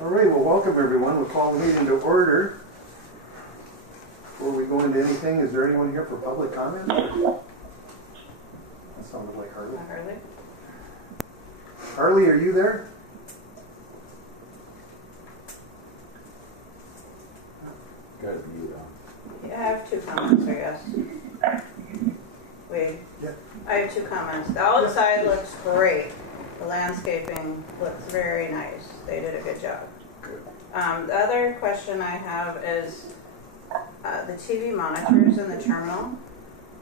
All right, well, welcome everyone. We'll call the meeting to order. Before we go into anything, is there anyone here for public comment? That sounded like Harley. Harley? Harley, are you there? Got a mute on. Yeah, I have two comments, I guess. Wait. Yeah. I have two comments. The outside looks great. The landscaping looks very nice. They did a good job. Good. The other question I have is the TV monitors in the terminal.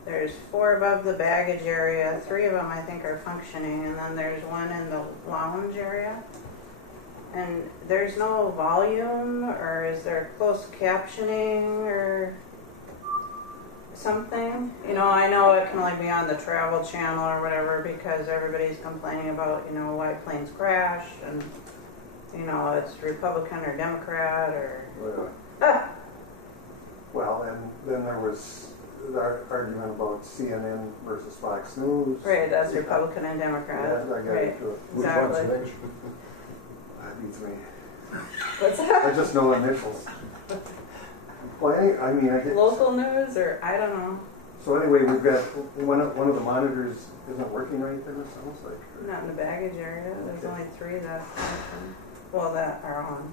There's 4 above the baggage area. 3 of them I think are functioning, and then there's 1 in the lounge area. And there's no volume, or is there closed captioning or something? You know, I know it can only be on the Travel Channel or whatever because everybody's complaining about, you know, why planes crash and, you know, it's Republican or Democrat or... Well, and then there was the argument about CNN versus Fox News. Right, that's Republican and Democrat. Yeah, I got right. into it. Exactly. That beats me. What's that? I just know initials. Well, I mean, I get... Local news or I don't know. So anyway, we've got one of the monitors isn't working right then, it sounds like. Not in the baggage area. There's only 3 that function. Well, that are on.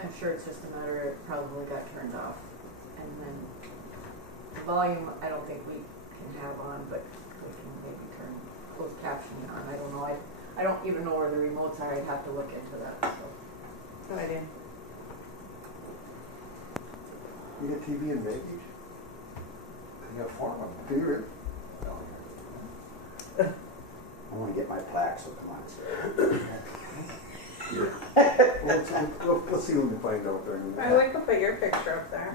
I'm sure it's just a matter it probably got turned off. And then the volume I don't think we can have on, but we can maybe turn closed captioning on. I don't know. I don't even know where the remotes are. I'd have to look into that. So. No idea. You get TV and baggage? You got 4 of them. Do you really? I want to get my plaque, so come on. We'll see what we can find out there. Right, we could put your picture up there.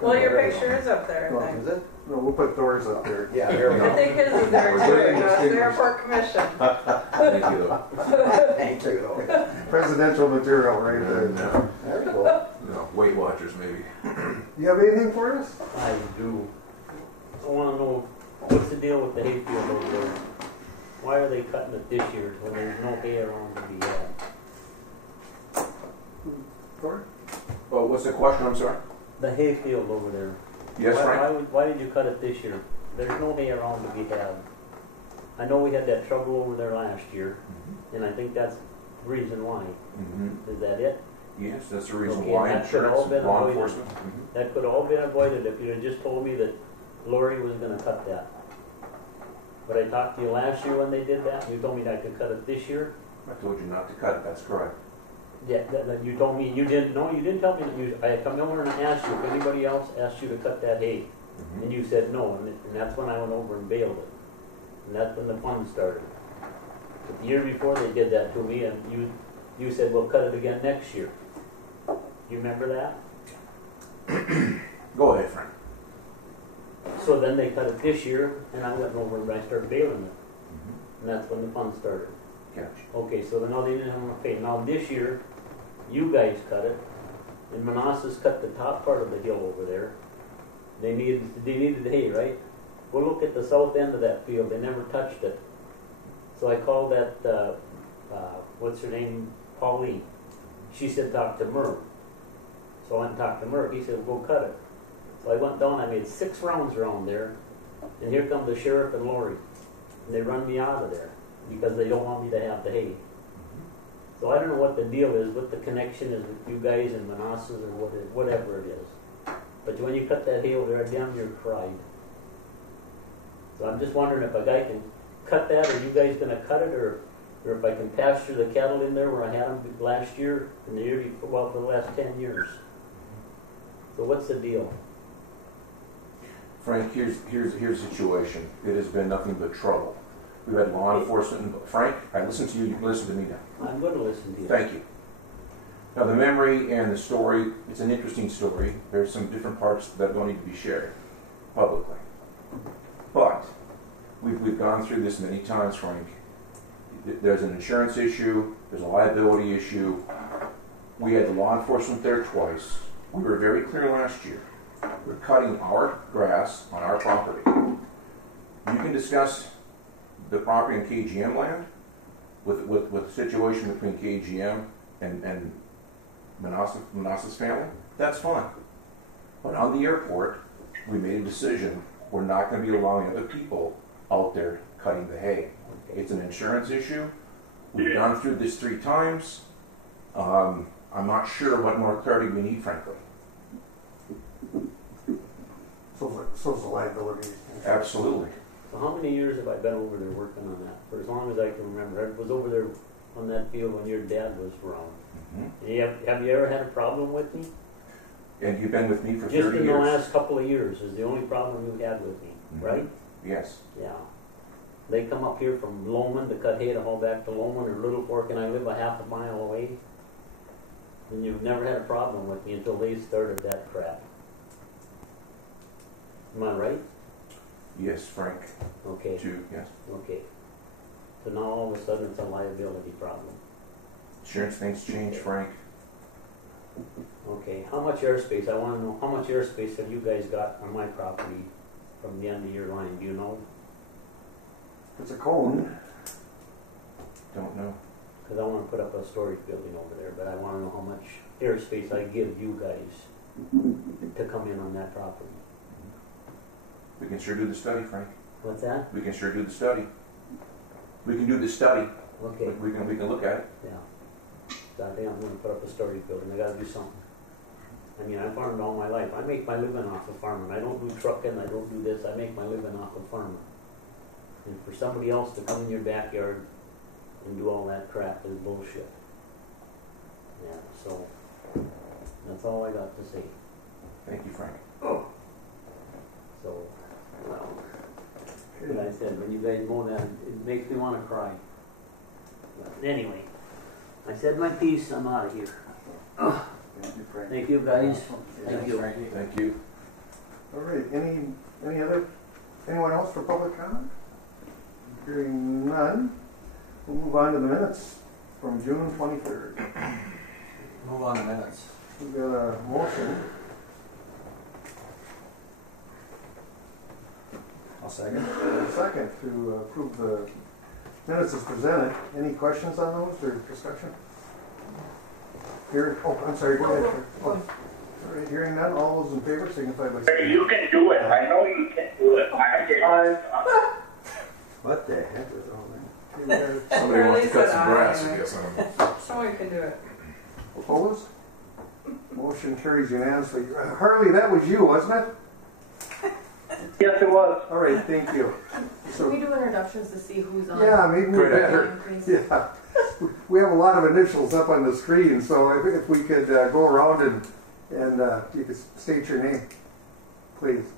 Well, your picture is up there, I think. Is it? No, we'll put doors up there. Yeah, there we I go. think his is there too. No, it's the airport commission. Thank you, though. Thank you, though. Presidential material right there. There we go. No, Weight Watchers maybe. You have anything for us? I do. I want to know what's the deal with the hayfield over there? Why are they cutting it this year when there's no hay around to be had? Thor? Oh, what's the question? I'm sorry. The hayfield over there. Yes, Frank? Why did you cut it this year? There's no hay around to be had. I know we had that trouble over there last year, and I think that's the reason why. Mm-hmm. Is that it? Yes, that's the reason Okay, why. that could Insurance, all been law avoided. enforcement. Mm-hmm. That could all been avoided if you had just told me that Lori was going to cut that. But I talked to you last year when they did that. You told me that I could cut it this year. I told you not to cut it. That's correct. Yeah, that you told me you didn't. No, you didn't tell me that you. I had come over and I asked you if anybody else asked you to cut that hay, Mm-hmm. and you said no, and that's when I went over and bailed it, and that's when the fun started. But the year before they did that to me, and you said we'll cut it again next year. You remember that? Go ahead, Frank. So then they cut it this year, and I went over and I started bailing it, Mm-hmm. and that's when the fun started. Gotcha. Okay, so now they didn't have enough hay. Now this year, you guys cut it, and Manassas cut the top part of the hill over there. They needed hay, right? Well, look at the south end of that field. They never touched it. So I called that, what's her name, Pauline. She said talk to Merv. So I went and talked to Merv. He said, well, go cut it. So I went down. I made 6 rounds around there, and here come the sheriff and Lori, and they run me out of there because they don't want me to have the hay. So I don't know what the deal is, what the connection is with you guys and Manassas or whatever it is. But when you cut that hay over there, I damn near cried. So I'm just wondering if a guy can cut that, or you guys going to cut it, or if I can pasture the cattle in there where I had them last year and the year before, well, for the last 10 years. So what's the deal? Frank, here's the situation. It has been nothing but trouble. We've had law enforcement. Frank, I listen to you. You can listen to me now. I'm going to listen to you. Thank you. Now, the memory and the story, it's an interesting story. There's some different parts that don't need to be shared publicly. But we've gone through this many times, Frank. There's an insurance issue. There's a liability issue. We had the law enforcement there twice. We were very clear last year. We're cutting our grass on our property. You can discuss the property in KGM land, with the situation between KGM and Manassa's family, that's fine. But on the airport, we made a decision, we're not going to be allowing other people out there cutting the hay. It's an insurance issue. We've gone through this 3 times. I'm not sure what more clarity we need, frankly. So it's a liability. Absolutely. So how many years have I been over there working on that? For as long as I can remember. I was over there on that field when your dad was around. Mm-hmm. Have you ever had a problem with me? And you've been with me for 30 Just years. in the last couple of years is the only problem you've had with me, Mm-hmm. right? Yes. Yeah. They come up here from Lowman to cut hay to haul back to Lowman or Little Fork, and I live a half a mile away. And you've never had a problem with me until they started that crap. Am I right? Yes, Frank. Okay. Yes. Okay. So now all of a sudden it's a liability problem. Insurance things change, Frank. Okay. How much airspace? I want to know how much airspace have you guys got on my property from the end of your line? Do you know? It's a cone. Don't know. Because I want to put up a storage building over there, but I want to know how much airspace I give you guys to come in on that property. We can sure do the study, Frank. What's that? We can sure do the study. We can do the study. Okay. We can look at it. Yeah. So I think I'm going to put up a storage building. I got to do something. I mean, I farmed all my life. I make my living off of farming. I don't do trucking. I don't do this. I make my living off of farming. And for somebody else to come in your backyard and do all that crap is bullshit. Yeah, so that's all I got to say. Thank you, Frank. So, well, like I said, when you guys mow that, it makes me want to cry. But anyway, I said my piece. I'm out of here. Thank you, Frank. Thank you, guys. Thank you. Thank you. All right, anyone else for public comment? Hearing none, we'll move on to the minutes from June 23rd. Move on to minutes. We've got a motion. I'll second. And a second to approve the minutes as presented. Any questions on those or discussion? I'm sorry, go ahead. All right, hearing none, all those in favor signify by saying You can do it. I know you can do it. What the heck is all that? Somebody wants to cut some Aye. grass, I guess. I don't know. Someone can do it. Opposed? Motion carries unanimously. Harley, that was you, wasn't it? Yes, it was. All right, thank you. Can we do introductions to see who's on? Yeah, maybe we Great better. Please? Yeah. We have a lot of initials up on the screen, so if we could go around and you could state your name, please.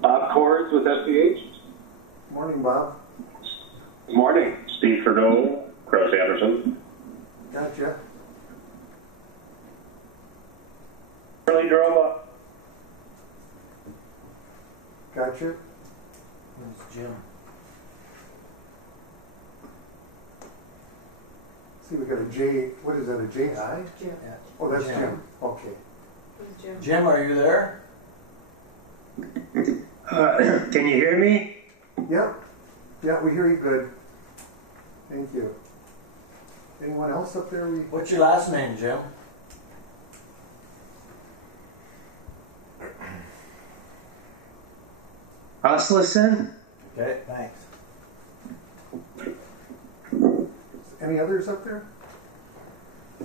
Bob Cords with SBH. Morning, Bob. Good morning. Steve Trudeau, Chris Anderson. Gotcha. Early drama. Gotcha. It's Jim. See, we got a J. What is that, a J-I? Jim. Yeah. Oh, that's Jim. Jim. Okay. Who's Jim? Jim, are you there? Can you hear me? Yep. Yeah, we hear you good. Thank you. Anyone else up there? What's your last name, Jim? Listen. Okay, thanks. Any others up there? I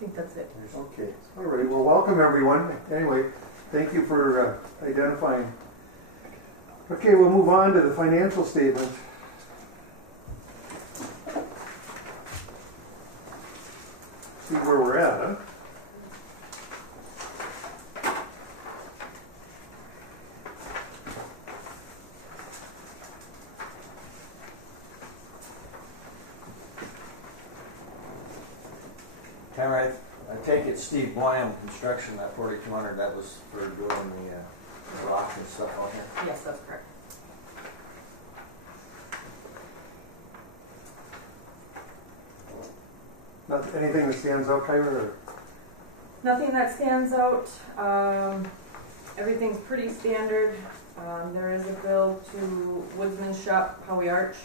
think that's it. Okay. All right. Well, welcome everyone. Anyway, thank you for identifying. Okay, we'll move on to the financial statement. See where we're at, huh? Tamara, I take it Steve Boyam Construction, that 4,200, that was for doing the rock and stuff out here? Yes, that's correct. Not anything that stands out, Kyra? Or? Nothing that stands out. everything's pretty standard. There is a bill to Woodsman's Shop, Howie Arch.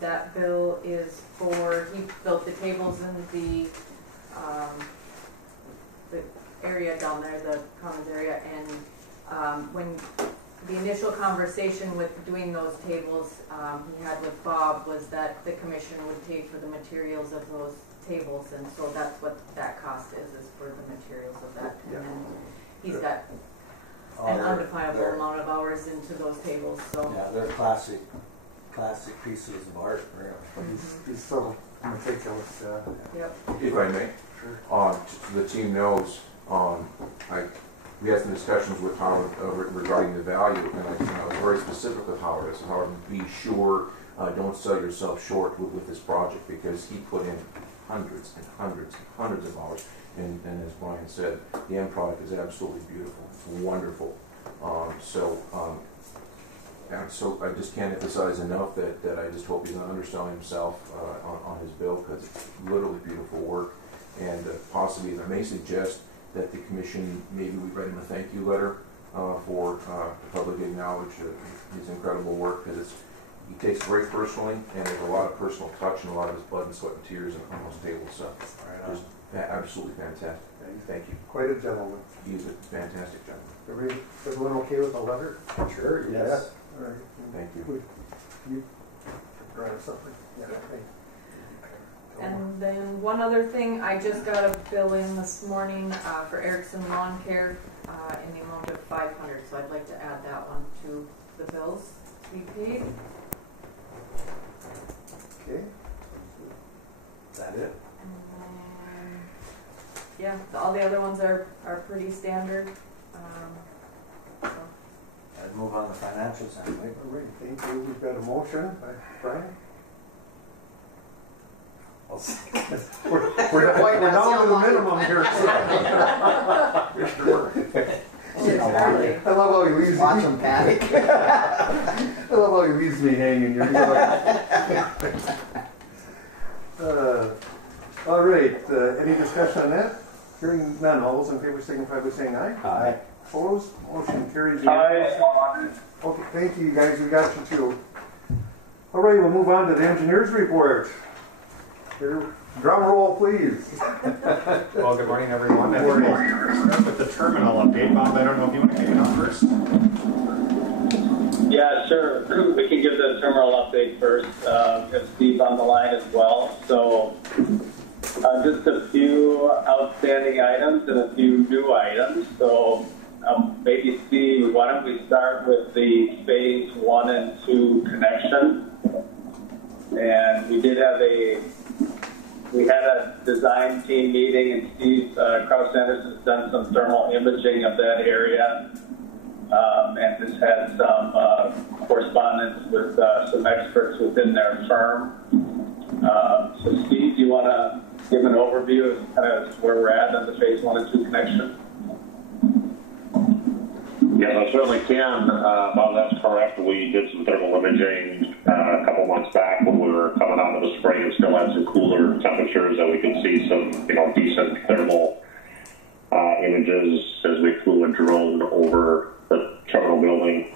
That bill is for, he built the tables in the area down there, the commons area, and when the initial conversation with doing those tables he had with Bob was that the commission would pay for the materials of those tables, and so that's what that cost is for the materials of that. And then he's got an undefinable amount of hours into those tables. So yeah, they're classic pieces of art. Really. He's so meticulous. yep. If I may, Sure. the team knows, we had some discussions with Howard regarding the value, and I was very specific with Howard. I said, Howard, be sure, don't sell yourself short with this project, because he put in hundreds and hundreds and hundreds of hours. And as Brian said, the end product is absolutely beautiful. It's wonderful. And so I just can't emphasize enough that I just hope he's not underselling himself on his bill, because it's literally beautiful work. And possibly, I may suggest that the commission, maybe we write him a thank you letter for to publicly acknowledge his incredible work, because he takes it very personally, and there's a lot of personal touch and a lot of his blood and sweat and tears on those tables. So just absolutely fantastic. Thank you. Quite a gentleman. He's a fantastic gentleman. Everyone okay with the letter? Sure, yes. All right. Thank you. You grab something? Yeah. Okay. And then one other thing, I just got a bill in this morning for Erickson Lawn Care in the amount of $500, so I'd like to add that one to the bills to be paid. Okay. Is that it? And then, yeah, all the other ones are pretty standard. So. I'd move on the financial side. Right? All right. Thank you. We've got a motion by Brian. We're down to the minimum here. I love how he leaves Watch him panic. I love how he leaves me hanging here. All right. Any discussion on that? Hearing none. All those in favor signify by saying aye. Aye. Opposed? Motion carries. Aye. Okay. Thank you, guys. We got you too. All right. We'll move on to the engineer's report. Here, drum roll, please. Well, good morning, everyone. I think we'll start with the terminal update. Bob, I don't know if you want to kick it off first. Yeah, sure. We can give the terminal update first. We have Steve on the line as well. So just a few outstanding items and a few new items. So maybe Steve, why don't we start with the phase 1 and 2 connection? And we had a design team meeting, and Steve Kraus-Sanders has done some thermal imaging of that area, and has had some correspondence with some experts within their firm. So Steve, do you want to give an overview of kind of where we're at on the phase 1 and 2 connection? Yes, I certainly can. Bob, that's correct. We did some thermal imaging a couple months back when we were coming out of the spring and still had some cooler temperatures, and we could see some, decent thermal images as we flew a drone over the terminal building.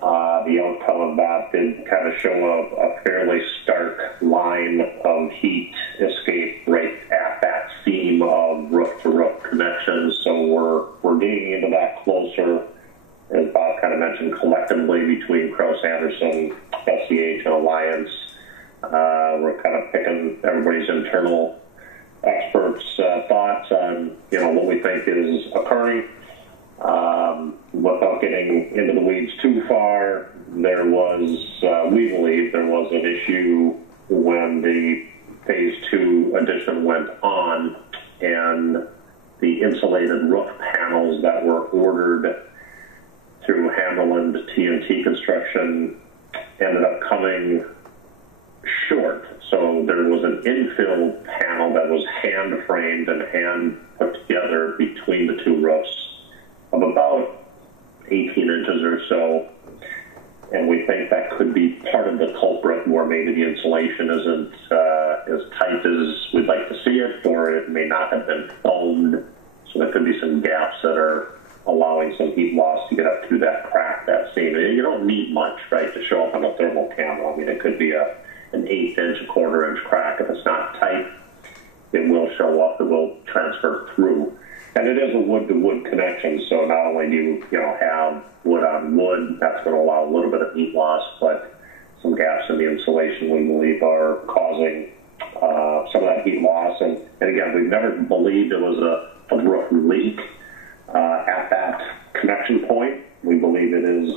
The outcome of that did kind of show a fairly stark line of heat escape right at that seam of roof-to-roof connections. So we're digging into that closer. As Bob kind of mentioned, collectively between Kraus-Anderson, SCH, and Alliance, we're kind of picking everybody's internal experts' thoughts on, what we think is occurring. Without getting into the weeds too far, there was, we believe, there was an issue when the Phase 2 addition went on, and the insulated roof panels that were ordered through Hamelin TNT construction ended up coming short. So there was an infill panel that was hand framed and hand put together between the two roofs of about 18 inches or so. And we think that could be part of the culprit, where maybe the insulation isn't as tight as we'd like to see it, or it may not have been foamed. So there could be some gaps that are allowing some heat loss to get up through that crack, that seam. And you don't need much, right, to show up on a thermal camera. I mean, it could be an 1/8 inch, a 1/4 inch crack. If it's not tight, it will show up, it will transfer through. And it is a wood-to-wood connection, so not only do you have wood on wood, that's going to allow a little bit of heat loss, but some gaps in the insulation, we believe, are causing some of that heat loss. And again, we've never believed it was a roof leak at that connection point. We believe it is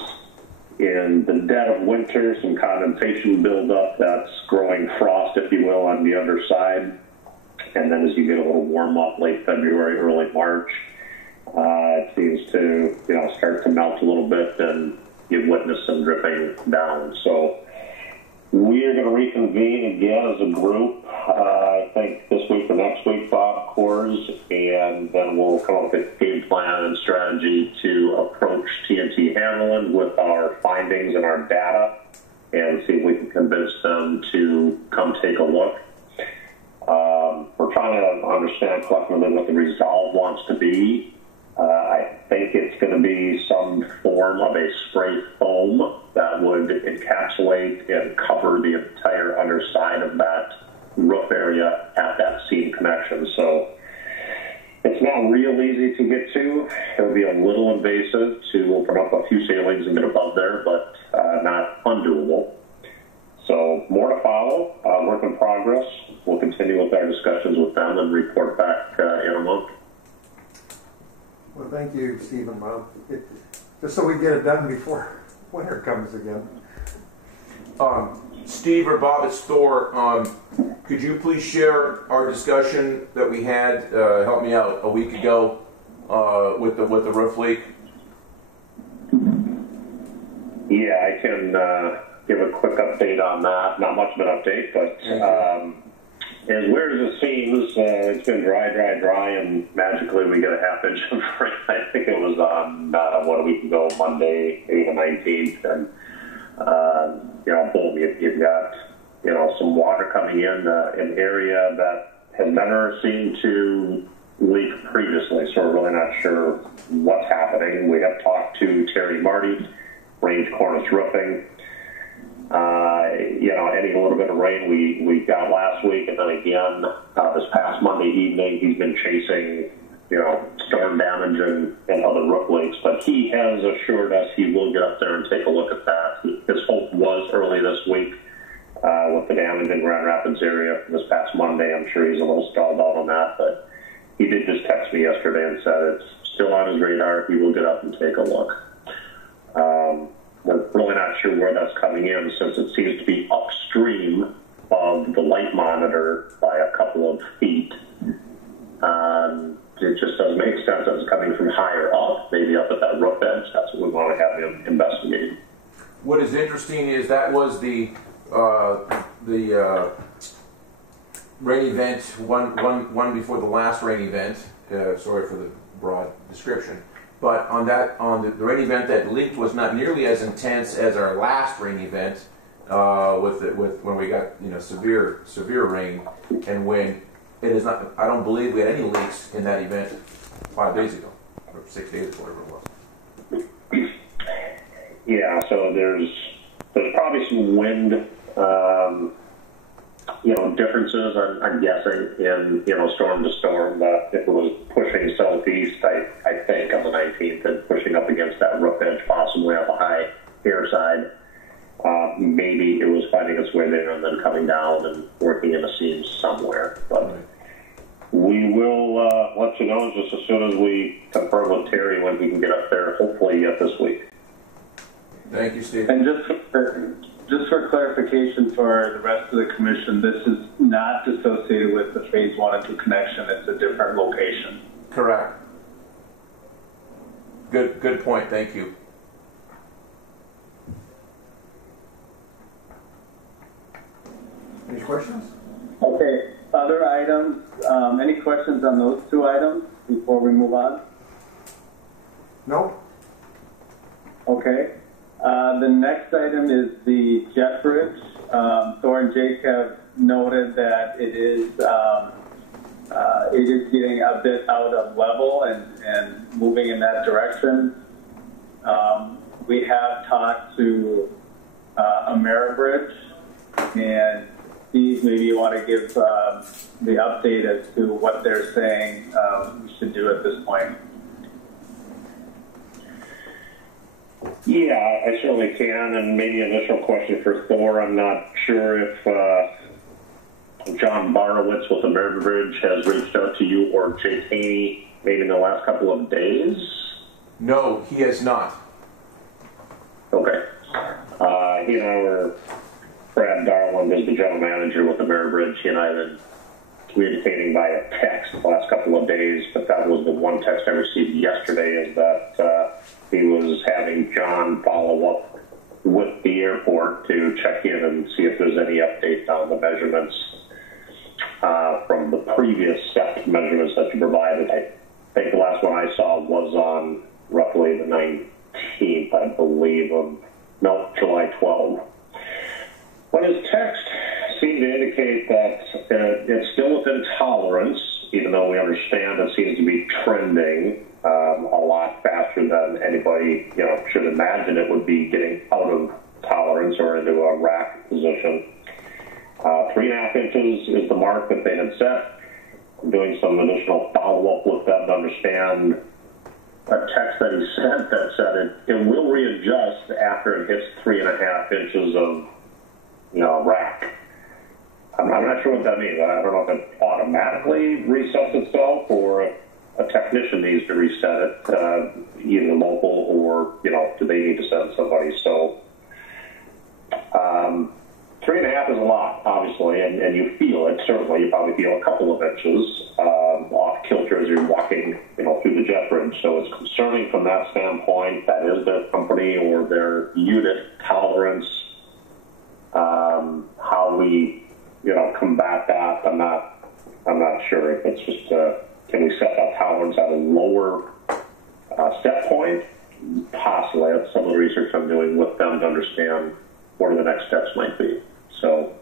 in the dead of winter, some condensation buildup that's growing frost, if you will, on the underside. And then as you get a little warm up late February, early March, it seems to start to melt a little bit, and you witness some dripping down. So we are going to reconvene again as a group, I think this week or next week, Bob Coors, and then we'll come up with a game plan and strategy to approach TNT Hamlin with our findings and our data and see if we can convince them to come take a look. We're trying to understand collectively what the resolve wants to be. I think it's going to be some form of a spray foam that would encapsulate and cover the entire underside of that roof area at that seam connection. So it's not real easy to get to. It'll be a little invasive to open up a few ceilings and get above there, but not undoable. So more to follow, work in progress. We'll continue with our discussions with them and report back in a month. Well, thank you, Steve and Bob. Just so we get it done before winter comes again. Steve or Bob, it's Thor. Could you please share our discussion that we had, help me out, a week ago with the roof leak? Yeah, I can give a quick update on that. Not much of an update, but as weird as it seems, it's been dry, and magically we get a half inch of rain. I think it was on, a week ago, Monday, April 19th, and, boom, you've got, some water coming in an area that has never seemed to leak previously, so we're really not sure what's happening. We have talked to Terry Marty, Range Cornice Roofing. Any little bit of rain we got last week, and then again this past Monday evening, he's been chasing, storm damage and other roof leaks. But he has assured us he will get up there and take a look at that. His hope was early this week with the damage in Grand Rapids area this past Monday. I'm sure he's a little stalled out on that, but he did just text me yesterday and said it's still on his radar. He will get up and take a look. We're really not sure where that's coming in, since it seems to be upstream of the light monitor by a couple of feet. It just doesn't make sense that it's coming from higher up, maybe up at that roof edge. That's what we want to have him investigate. What is interesting is that was the rain event, one before the last rain event. Sorry for the broad description. But on the rain event that leaked was not nearly as intense as our last rain event, with when we got severe rain and wind. It is not. I don't believe we had any leaks in that event 5 days ago or 6 days ago, whatever it was. Yeah, so there's probably some wind differences, I'm guessing, in, storm to storm. If it was pushing southeast, I think, on the 19th, and pushing up against that roof edge, possibly on the high air side, maybe it was finding its way there and then coming down and working in a seam somewhere. But we will let you know just as soon as we confirm with Terry when he can get up there, hopefully yet this week. Thank you, Steve. And just for clarification for the rest of the commission, this is not associated with the phase 1 and 2 connection. It's a different location. Correct. Good point. Thank you. Any questions? Okay. Other items. Any questions on those 2 items before we move on? No? Okay. The next item is the jet bridge. Thor and Jake have noted that it is it is getting a bit out of level and moving in that direction. We have talked to Ameribridge, and Steve, maybe you want to give the update as to what they're saying we should do at this point. Yeah, I certainly can. And maybe initial question for Thor. I'm not sure if John Barowitz with Ameribridge has reached out to you or Jay Taney maybe in the last couple of days. No, he has not. Okay. He and I were, Brad Darland is the general manager with Ameribridge. He and I have been communicating via text the last couple of days, but that was the one text I received yesterday, is that he was having John follow up with the airport to check in and see if there's any update on the measurements from the previous set measurements that you provided. I think the last one I saw was on roughly the 19th, I believe, of July 12th. But his text seemed to indicate that it's still within tolerance, even though we understand it seems to be trending a lot faster than anybody should imagine it would be, getting out of tolerance or into a rack position. 3.5 inches is the mark that they had set. I'm doing some additional follow-up with them to understand a text that he sent that said it will readjust after it hits 3.5 inches of rack. I'm not sure what that means. I don't know if it automatically resets itself or if a technician needs to reset it, either local or, do they need to send somebody? So 3.5 is a lot, obviously, and you feel it. Certainly, you probably feel a couple of inches off kilter as you're walking, through the jet bridge. So it's concerning from that standpoint. That is their company or their unit tolerance. How we, combat that, I'm not sure. If it's just can we set that tolerance at a lower set point? Possibly. That's some of the research I'm doing with them to understand what the next steps might be. So,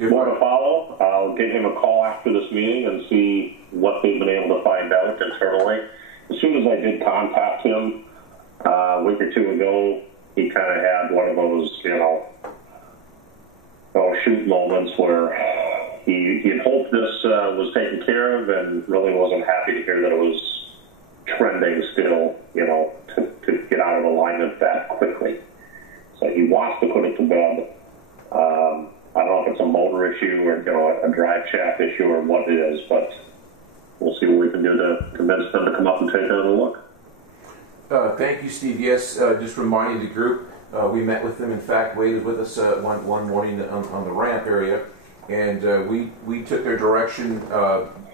more to follow. I'll give him a call after this meeting and see what they've been able to find out internally. As soon as I did contact him a week or two ago, he kind of had one of those, shoot moments where he had hoped this was taken care of and really wasn't happy to hear that it was trending still, to get out of alignment that quickly. So he wants to put it to bed. I don't know if it's a motor issue or, a drive shaft issue or what it is, but we'll see what we can do to convince them to come up and take another look. Thank you, Steve. Yes, just reminding the group, we met with them. In fact, Wade was with us one morning on the ramp area, and we took their direction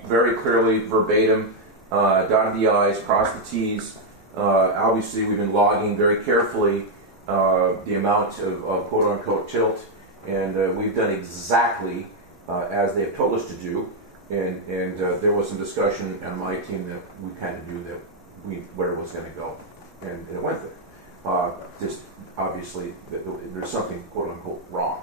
very clearly, verbatim, dotted the I's, crossed the T's. Obviously, we've been logging very carefully the amount of quote-unquote tilt, and we've done exactly as they've told us to do. And there was some discussion on my team that we kind of knew that where it was going to go, and it went there. Just obviously there's something quote-unquote wrong.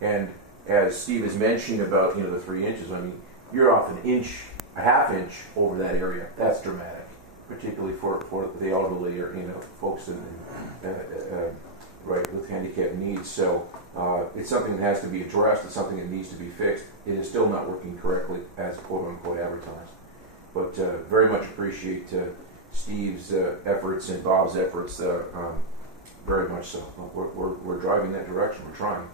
And as Steve is mentioning about the 3 inches, I mean, you're off a half inch over that area. That's dramatic, particularly for the elderly or folks right with handicap needs. So it's something that has to be addressed. It's something that needs to be fixed. It is still not working correctly as quote-unquote advertised. But very much appreciate Steve's efforts and Bob's efforts. Very much so. We're driving that direction. We're trying.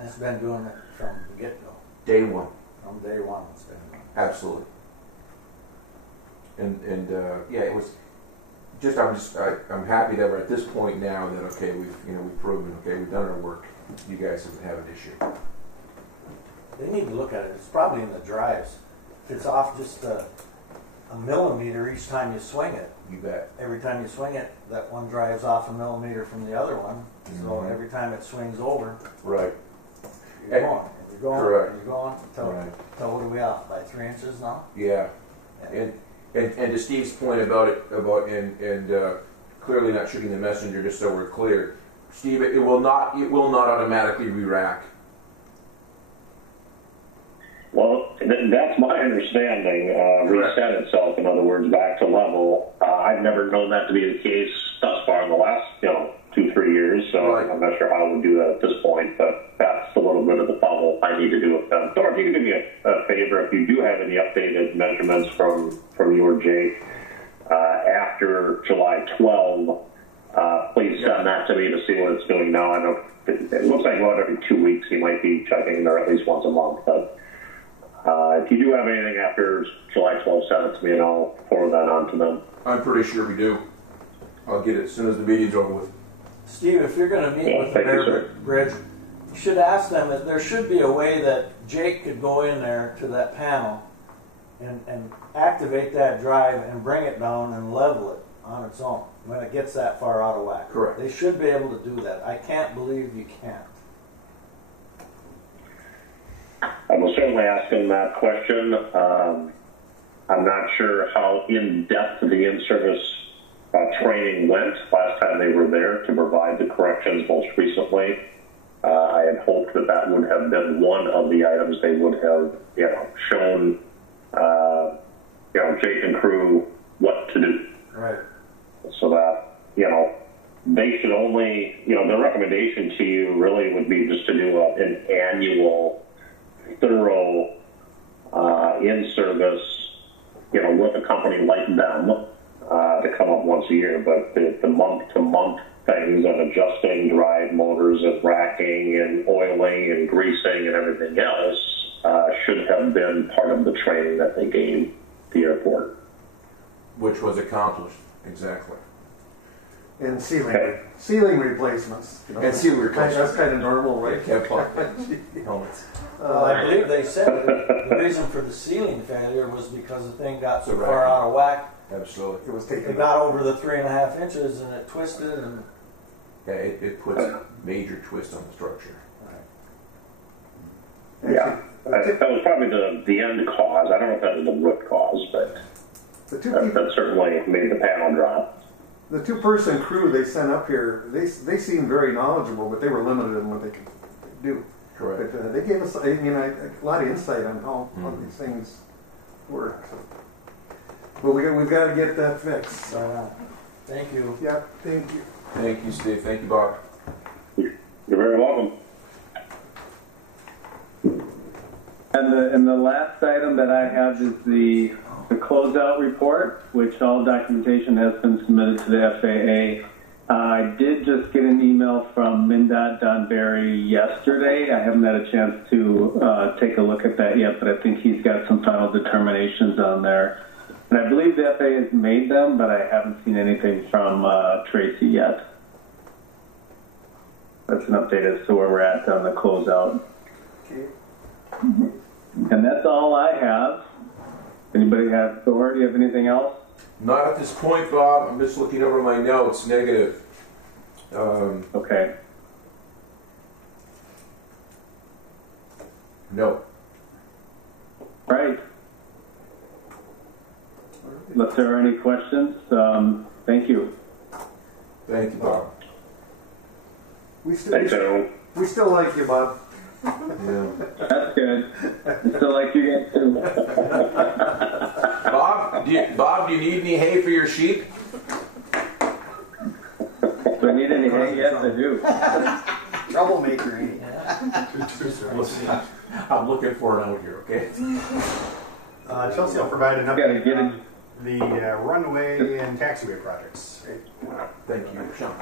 It's been doing it from the get-go. Day one. From day one, it's been doing it. Absolutely. And it was just I'm happy that we're at this point now that we've proven we've done our work. You guys have an issue. They need to look at it. It's probably in the drives. If it's off just a millimeter each time you swing it. You bet. Every time you swing it, that one drives off a millimeter from the other one. So every time it swings over, right, you're going. You're going. Correct. You're going. Till what are we off by 3 inches now? Yeah. And to Steve's point about clearly not shooting the messenger, just so we're clear, Steve, it will not automatically re-rack. Well, in That's my understanding. Reset itself, in other words, back to level. I've never known that to be the case thus far in the last, 2-3 years. So Right. I'm not sure how we do that at this point, but that's a little bit of the puzzle I need to do with them. Thor, if you could do me a favor, if you do have any updated measurements from you or Jake after July 12, please send that to me to see what it's doing now. I know it looks like about every 2 weeks he might be checking there at least once a month, but. If you do have anything after July 12th, send it to me and I'll forward that on to them. I'm pretty sure we do. I'll get it as soon as the meeting's over with. Steve, if you're going to meet Yeah, with the thank you, Bear sir. Bridge, you should ask them that there should be a way that Jake could go in there to that panel and activate that drive and bring it down and level it on its own when it gets that far out of whack. Correct. They should be able to do that. I can't believe you can't. I will certainly ask them that question. I'm not sure how in-depth the in-service training went last time they were there to provide the corrections most recently. I had hoped that would have been one of the items they would have, shown, Jake and crew what to do. Right. So that, they should only, their recommendation to you really would be just to do an annual, thorough in-service, with a company like them to come up once a year. But the month-to-month things of adjusting drive motors and racking and oiling and greasing and everything else should have been part of the training that they gave the airport. Which was accomplished, exactly. And ceiling replacements. And ceiling replacements. That's kind of normal, right? Helmets. Well, I believe they said the reason for the ceiling failure was because the thing got so The far racking. out of whack. Absolutely. It was It taken got over the 3.5 inches and it twisted and. Yeah, it puts major twist on the structure. Yeah, that was probably the end cause. I don't know if that was the root cause, but that certainly made the panel drop. The 2-person crew they sent up here, they seemed very knowledgeable, but they were limited in what they could do. Correct. But they gave us, a lot of insight on how these things work. So. But we've got to get that fixed. Thank you. Yeah, thank you. Thank you, Steve. Thank you, Bob. You're very welcome. And the last item that I have is the closeout report, which all documentation has been submitted to the FAA. I did just get an email from MnDOT Don Barry yesterday. I haven't had a chance to take a look at that yet, but I think he's got some final determinations on there. And I believe the FAA has made them, but I haven't seen anything from Tracy yet. That's an update as to where we're at on the closeout. Okay. And that's all I have. Anybody have, Thor, do you have anything else? Not at this point, Bob. I'm just looking over my notes. Negative. Okay. No. Right. Unless there are any questions, thank you. Thank you, Bob. Thanks, everyone. We still like you, Bob. Yeah. That's good. Still like you guys too. Bob, do you need any hay for your sheep? Do I need any hay? Yes, I do. Troublemaker, ain't he? Listen, I'm looking for it out here, okay? Chelsea will provide an Gotta update get it. on the runway and taxiway projects. Thank you, Sean.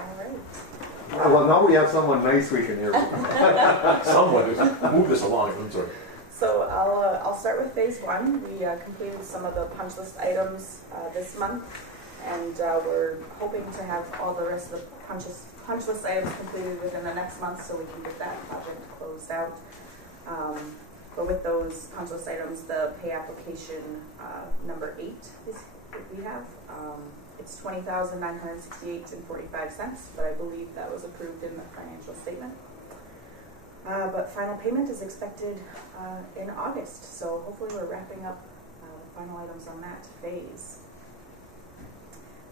Well, now we have someone nice we can hear from. Someone move this along. I'm sorry. So I'll start with phase 1. We completed some of the punch list items this month, and we're hoping to have all the rest of the punch list items completed within the next month, so we can get that project closed out. But with those punch list items, the pay application number 8 is what we have. It's $20,968.45, but I believe that was approved in the financial statement. But final payment is expected in August, so hopefully we're wrapping up the final items on that phase.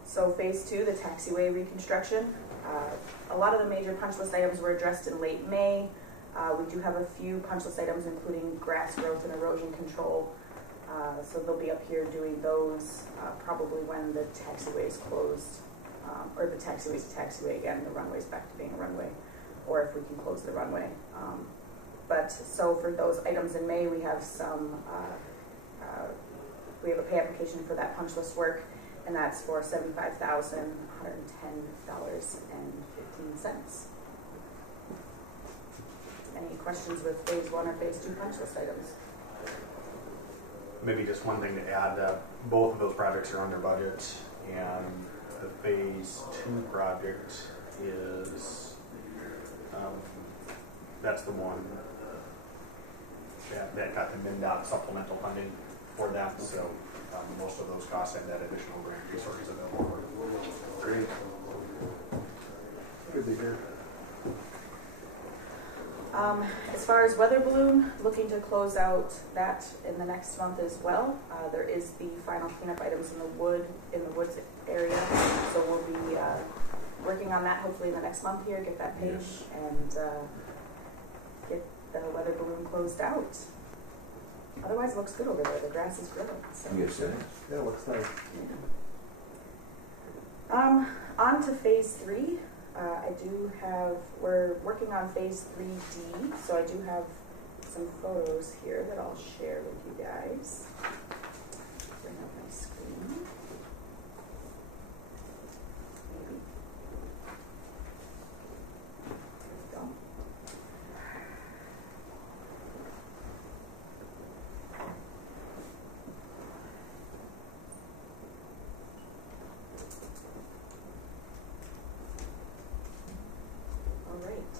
So phase 2, the taxiway reconstruction. A lot of the major punch list items were addressed in late May. We do have a few punch list items, including grass growth and erosion control. So they'll be up here doing those probably when the taxiway is closed, or the taxiway is a taxiway again, the runway's back to being a runway, or if we can close the runway. But so for those items in May, we have some, we have a pay application for that punch list work, and that's for $75,110.15. Any questions with phase 1 or phase 2 punch list items? Maybe just one thing to add, both of those projects are under budget, and the phase 2 project is, that's the one that got the MnDOT supplemental funding for that, so most of those costs and that additional grant resources available. Great. Good to hear. As far as weather balloon, looking to close out that in the next month as well. There is the final cleanup items in the woods area, so we'll be working on that hopefully in the next month here, get that paid, and get the weather balloon closed out. Otherwise, it looks good over there. The grass is growing. So. Yes, it is. Yeah, it looks nice. Yeah. On to phase 3. We're working on phase 3D, so I do have some photos here that I'll share with you guys. Bring up my screen. Maybe. There we go.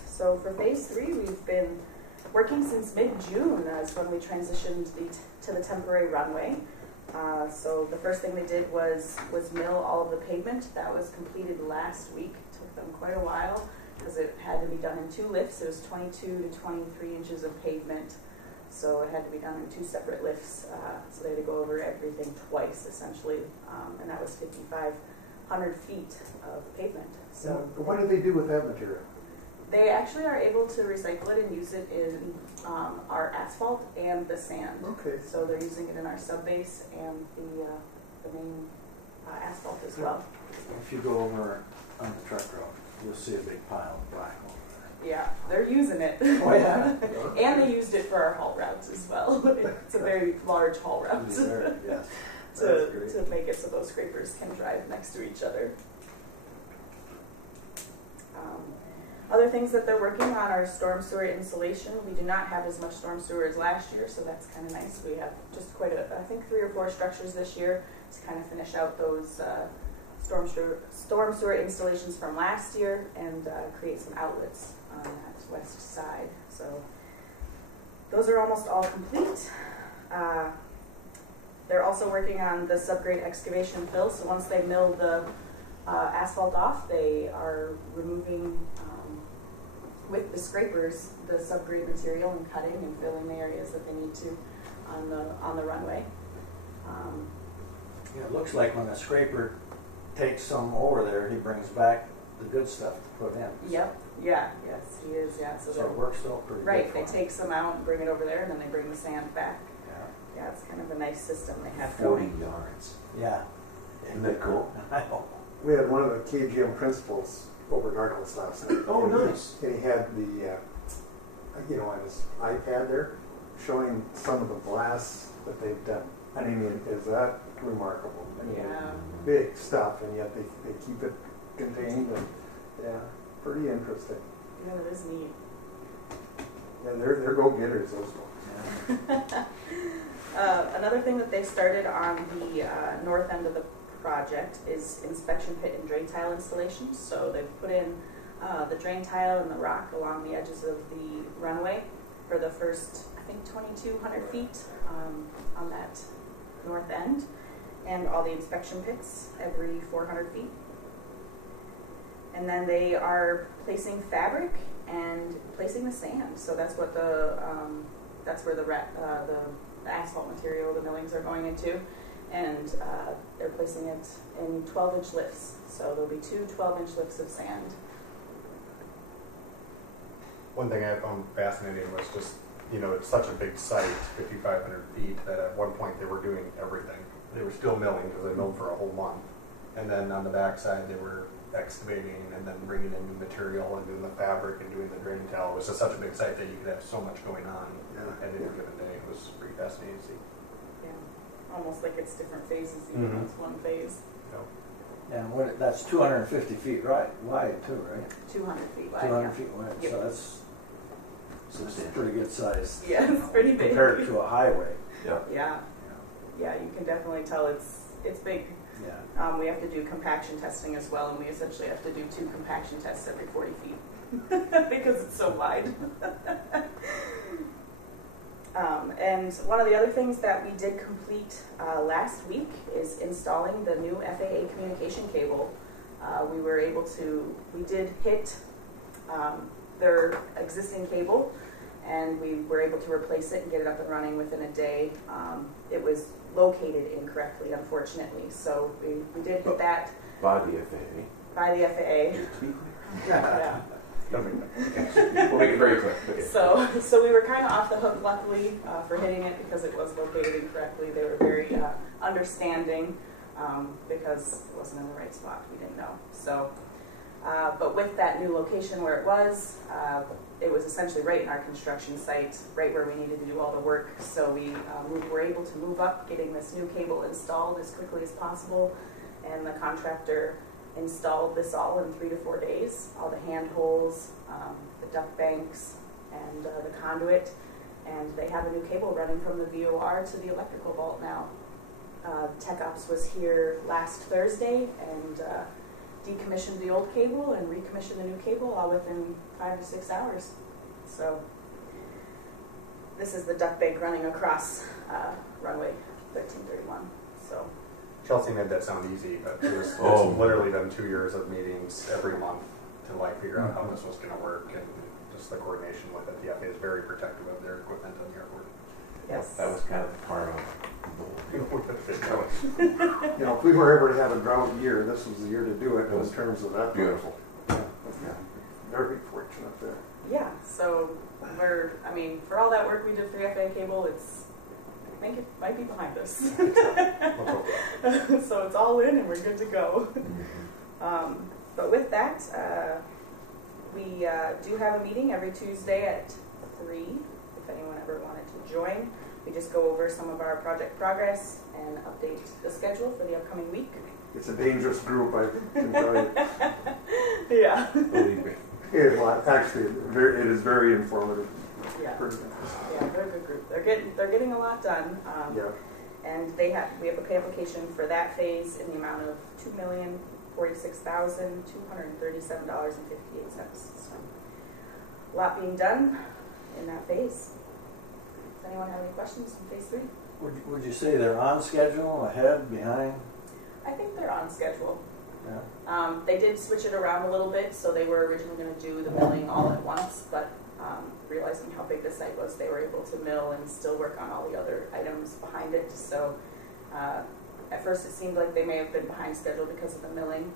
So for phase 3, we've been working since mid-June as when we transitioned to the temporary runway. So the first thing we did was mill all of the pavement. That was completed last week. It took them quite a while because it had to be done in 2 lifts. It was 22 to 23 inches of pavement. So it had to be done in 2 separate lifts. So they had to go over everything twice, essentially. And that was 5,500 feet of pavement. So what did they do with that material? they actually are able to recycle it and use it in our asphalt and the sand. Okay. So they're using it in our subbase and the main asphalt as well. If you go over on the truck road, you'll see a big pile of black over Yeah, they're using it. Oh, yeah. And they used it for our haul routes as well. It's a very large haul route. Yes. to make it so those scrapers can drive next to each other. Other things that they're working on are storm sewer insulation. We do not have as much storm sewer as last year, so that's kind of nice. We have just quite I think 3 or 4 structures this year to kind of finish out those storm sewer installations from last year and create some outlets on that west side. So those are almost all complete. They're also working on the subgrade excavation fill. So once they mill the asphalt off, they are removing with the scrapers the subgrade material and cutting and filling the areas that they need to on the runway. Yeah, it looks like when the scraper takes some over there, he brings back the good stuff to put in. Yep. Yeah. Yes, he is. Yeah. So it works still pretty right. good. They take some out and bring it over there, and then they bring the sand back. Yeah. Yeah, it's kind of a nice system they have 40 going. yards. Yeah. Isn't that cool? I know. We had one of the KGM principals over at Darkness last night. Oh, and nice. And he had the, on his iPad there, showing some of the blasts that they've done. I mean, is that remarkable? I mean, Yeah. big stuff, and yet they keep it contained. And, yeah, pretty interesting. Yeah, it is neat. Yeah, they're go-getters, those ones. Another thing that they started on the north end of the project is inspection pit and drain tile installations. So they've put in the drain tile and the rock along the edges of the runway for the first, I think, 2,200 feet on that north end, and all the inspection pits every 400 feet. And then they are placing fabric and placing the sand. So that's what that's where the asphalt material, the millings are going into. And they're placing it in 12-inch lifts. So there'll be 2 12-inch lifts of sand. One thing I found fascinating was just, it's such a big site, 5,500 feet, that at one point they were doing everything. They were still milling because they milled for a whole month. And then on the backside they were excavating and then bringing in new material and doing the fabric and doing the drain tile. It was just such a big site that you could have so much going on at any given day. It was pretty fascinating to see. Yeah, almost like it's different phases, even though it's one phase. And that's 250 feet wide too, right? 200 feet wide. 200 yeah. feet wide. Yep. So that's pretty good size. Yeah, it's pretty big. Compared to a highway. Yeah, you can definitely tell it's big. Yeah. We have to do compaction testing as well, and we essentially have to do 2 compaction tests every 40 feet because it's so wide. And one of the other things that we did complete last week is installing the new FAA communication cable. We did hit their existing cable, and we were able to replace it and get it up and running within a day. It was located incorrectly, unfortunately, so we did hit that By the FAA. by the FAA. Just to be clear. Yeah. We'll make it very clear. Okay. So we were kind of off the hook, luckily, for hitting it because it was located incorrectly. They were very understanding because it wasn't in the right spot. We didn't know. So, but with that new location where it was essentially right in our construction site, right where we needed to do all the work. So we were able to move up, getting this new cable installed as quickly as possible, and the contractor installed this all in 3 to 4 days, all the hand holes, the duct banks, and the conduit, and they have a new cable running from the VOR to the electrical vault now. Tech Ops was here last Thursday and decommissioned the old cable and recommissioned the new cable all within 5 to 6 hours. So this is the duct bank running across runway 1331. So. Chelsea made that sound easy, but it's literally been 2 years of meetings every month to figure out how this was going to work, and just the coordination with it. The FAA is very protective of their equipment and the airport. Yes. That was kind of the karma. If we were ever to have a drought year, this was the year to do it in terms of that. Beautiful. Yeah, very fortunate there. Yeah, so for all that work we did for the FAA cable, I think it might be behind us. So it's all in and we're good to go. But with that, we do have a meeting every Tuesday at 3, if anyone ever wanted to join. We just go over some of our project progress and update the schedule for the upcoming week. It's a dangerous group, I can tell you. Yeah. Believe me. Actually, it is very informative. Yeah. Pretty Yeah, they're a good group. They're getting a lot done. And we have a pay application for that phase in the amount of $2,046,237.58. So a lot being done in that phase. Does anyone have any questions in phase 3? Would you say they're on schedule, ahead, behind? I think they're on schedule. Yeah. They did switch it around a little bit, so they were originally going to do the milling all at once, but realizing how big the site was, they were able to mill and still work on all the other items behind it. So at first it seemed like they may have been behind schedule because of the milling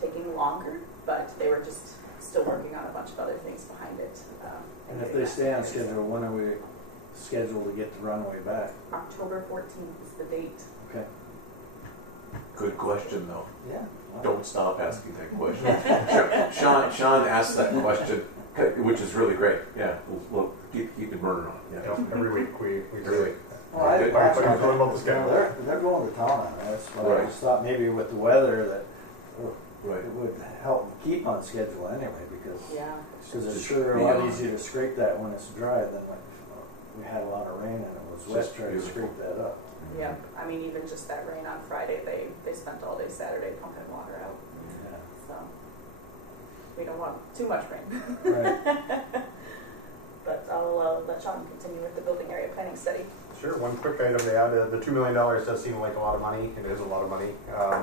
taking longer, but they were just still working on a bunch of other things behind it. And if they stay on schedule, when are we scheduled to get the runway back? October 14th is the date. Okay. Good question, though. Yeah. Don't stop asking that question. Sean asked that question, which is really great. Yeah, we'll keep it burning on. Yeah. Every week we Really. Well, Good. they're going to town on it. That's why I just thought maybe with the weather that it would help keep on schedule anyway, because it's sure a lot easier to scrape that when it's dry than when we had a lot of rain and it was wet trying to scrape that up. Yeah, even just that rain on Friday, they spent all day Saturday pumping water out. Yeah. So we don't want too much rain. Right. But I'll let Sean continue with the building area planning study. Sure. One quick item to add, the $2 million does seem like a lot of money. It is a lot of money,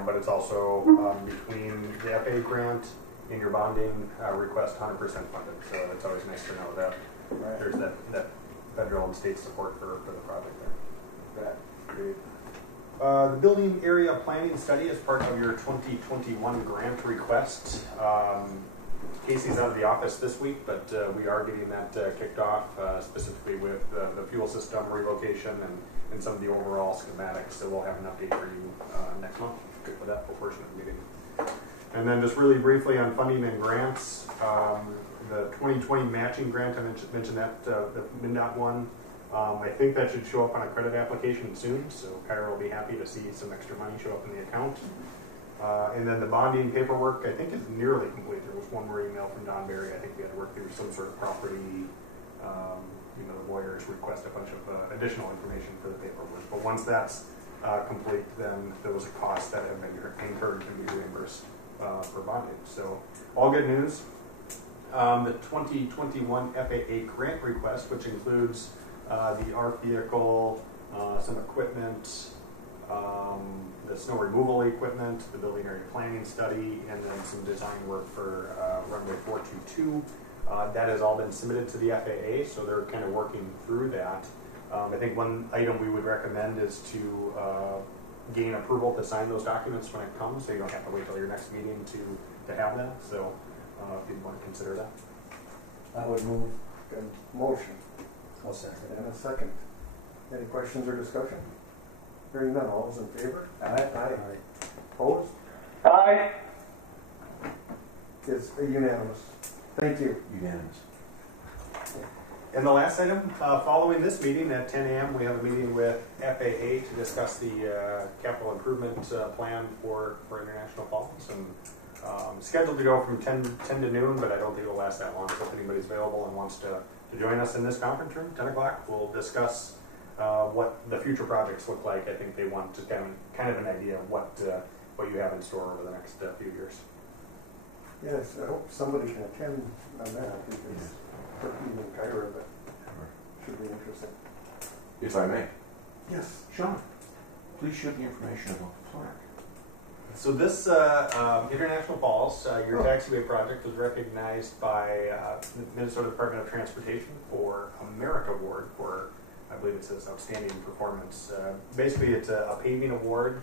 but it's also between the FAA grant and your bonding request 100% funded. So it's always nice to know that there's that federal and state support for the project there. Right. Great. The building area planning study is part of your 2021 grant request. Casey's out of the office this week, but we are getting that kicked off, specifically with the fuel system relocation and some of the overall schematics. So we'll have an update for you next month for that portion of the meeting. And then just really briefly on funding and grants, the 2020 matching grant, I mentioned that, the MnDOT one. I think that should show up on a credit application soon, so Kyra will be happy to see some extra money show up in the account. And then the bonding paperwork, I think, is nearly complete. There was one more email from Don Berry. I think we had to work through some sort of property, the lawyers request a bunch of additional information for the paperwork. But once that's complete, then there was a cost that had been incurred and be reimbursed for bonding. So all good news. The 2021 FAA grant request, which includes the ARF vehicle, some equipment, the snow removal equipment, the building area planning study, and then some design work for runway 422. That has all been submitted to the FAA, so they're kind of working through that. I think one item we would recommend is to gain approval to sign those documents when it comes, so you don't have to wait till your next meeting to have that. So if you'd want to consider that. I would move. Good motion. I'll second. And a second. Any questions or discussion? Hearing none, all those in favor? Aye. Aye. Opposed? Aye. It's unanimous. Thank you. Unanimous. And the last item, following this meeting at 10 a.m., we have a meeting with FAA to discuss the capital improvement plan for International Falls. And scheduled to go from 10 to noon, but I don't think it'll last that long. So if anybody's available and wants to join us in this conference room, 10 o'clock, we'll discuss what the future projects look like. I think they want to kind of an idea of what you have in store over the next few years. Yes, I hope somebody can attend on that, because Turkey and Kyra, but should be interesting. If I may, Yes. Sean, please share the information about the plaque. So this International Falls, your taxiway project, was recognized by the Minnesota Department of Transportation for America Award for, I believe it says, outstanding performance. Basically, it's a paving award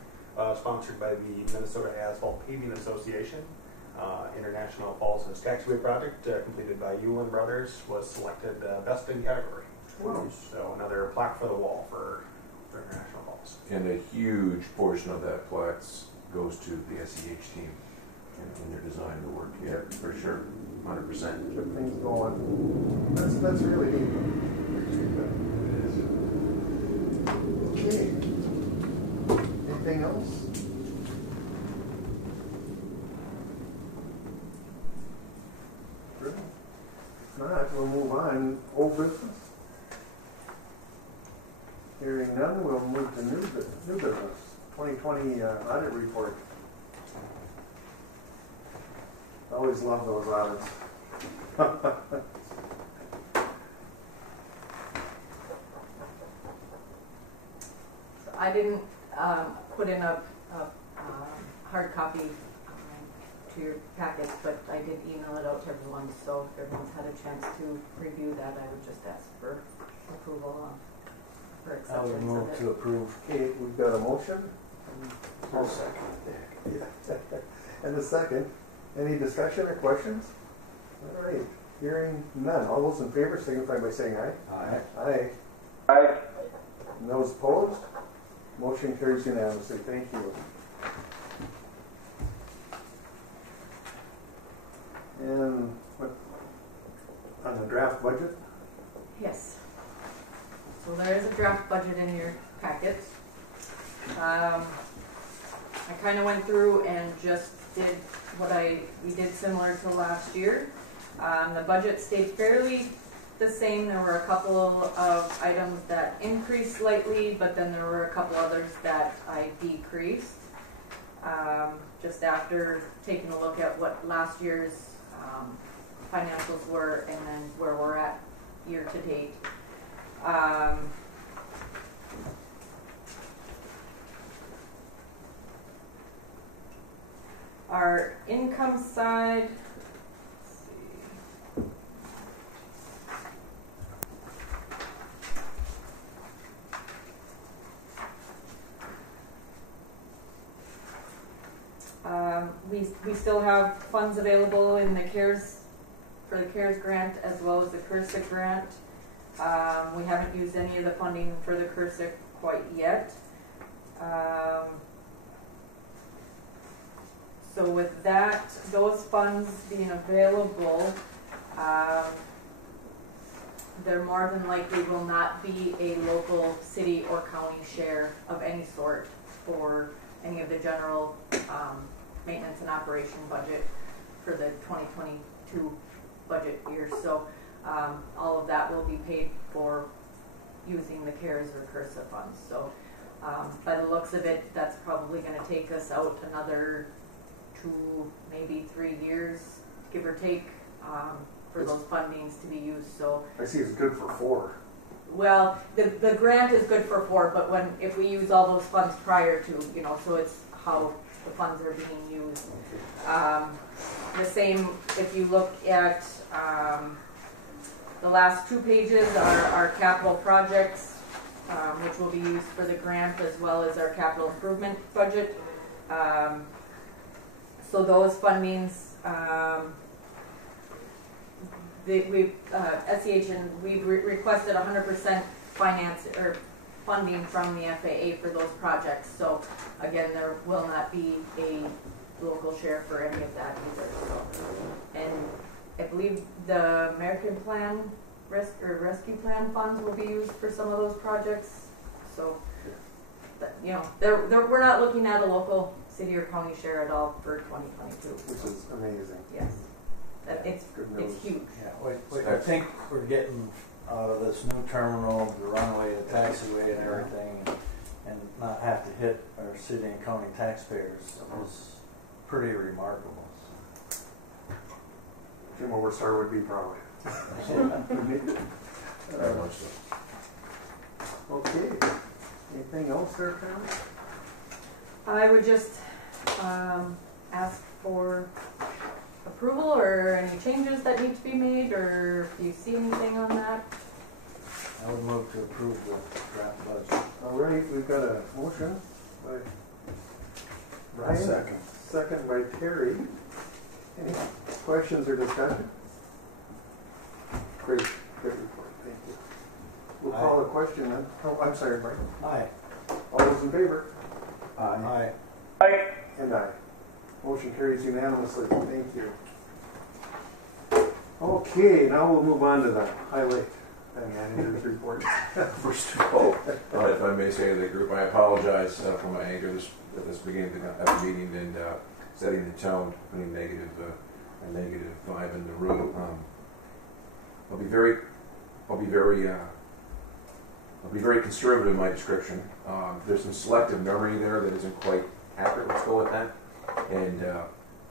sponsored by the Minnesota Asphalt Paving Association. International Falls' taxiway project, completed by Yulin Brothers, was selected best in category. Wow. So another plaque for the wall for International Falls. And a huge portion of that plaque goes to the SEH team in their design of the work. Yeah, for sure, 100%. Keep things going. That's really neat. Okay. Anything else? Really? If not, we'll move on. Old business? Hearing none, we'll move to new business. 2020 audit report. I always love those audits. So I didn't put in a hard copy to your packets, but I did email it out to everyone, so if everyone's had a chance to review that, I would just ask for approval for I would acceptance move of it. to approve. Okay, we've got a motion. I'll second. Yeah. And a second. Any discussion or questions? All right. Hearing none. All those in favor signify by saying aye. Aye. Aye. Aye. And those opposed? Motion carries unanimously. Thank you. And what, on the draft budget? Yes. So there is a draft budget in your packets. I kind of went through and just did what we did similar to last year. The budget stayed fairly the same. There were a couple of items that increased slightly, but then there were a couple others that I decreased. Just after taking a look at what last year's financials were and then where we're at year to date. Our income side, let's see. We we still have funds available in the CARES, for the CARES grant as well as the CURSIC grant. We haven't used any of the funding for the CURSIC quite yet. So with that, those funds being available, there more than likely will not be a local city or county share of any sort for any of the general maintenance and operation budget for the 2022 budget year. So all of that will be paid for using the CARES or CURSA funds. So by the looks of it, that's probably going to take us out another 2, maybe 3 years, give or take, for those fundings to be used. So I see it's good for 4. well, the grant is good for 4, but if we use all those funds prior to, so it's how the funds are being used. The same, if you look at the last 2 pages are our capital projects, which will be used for the grant, as well as our capital improvement budget. So those fundings, SEH and we've requested 100% finance or funding from the FAA for those projects. So again, there will not be a local share for any of that either. So, and I believe the American Plan Rescue Plan funds will be used for some of those projects. So, we're not looking at a local city or county share at all for 2022. Which is amazing. Yes, it's huge. Yeah, I think we're getting out of this new terminal, the runway, the taxiway, and everything, and not have to hit our city and county taxpayers. It was pretty remarkable. Jim Overstar would be proud. Very much so. Okay. Anything else there, Pam? I would just ask for approval or any changes that need to be made, or if you see anything on that. I would move to approve the draft budget. All right, we've got a motion by Brian. Second by Terry. Any questions or discussion? Great report, thank you. We'll call the question then. Oh, I'm sorry, Mike. Aye. All those in favor? Aye. And aye. Motion carries unanimously. Thank you. Okay, now we'll move on to the highlight and manager's report. First of all, if I may say to the group, I apologize for my anger at this beginning of the meeting and setting the tone, putting a negative vibe in the room. I'll be very conservative in my description. There's some selective memory there that isn't quite accurate. Let's go with that. And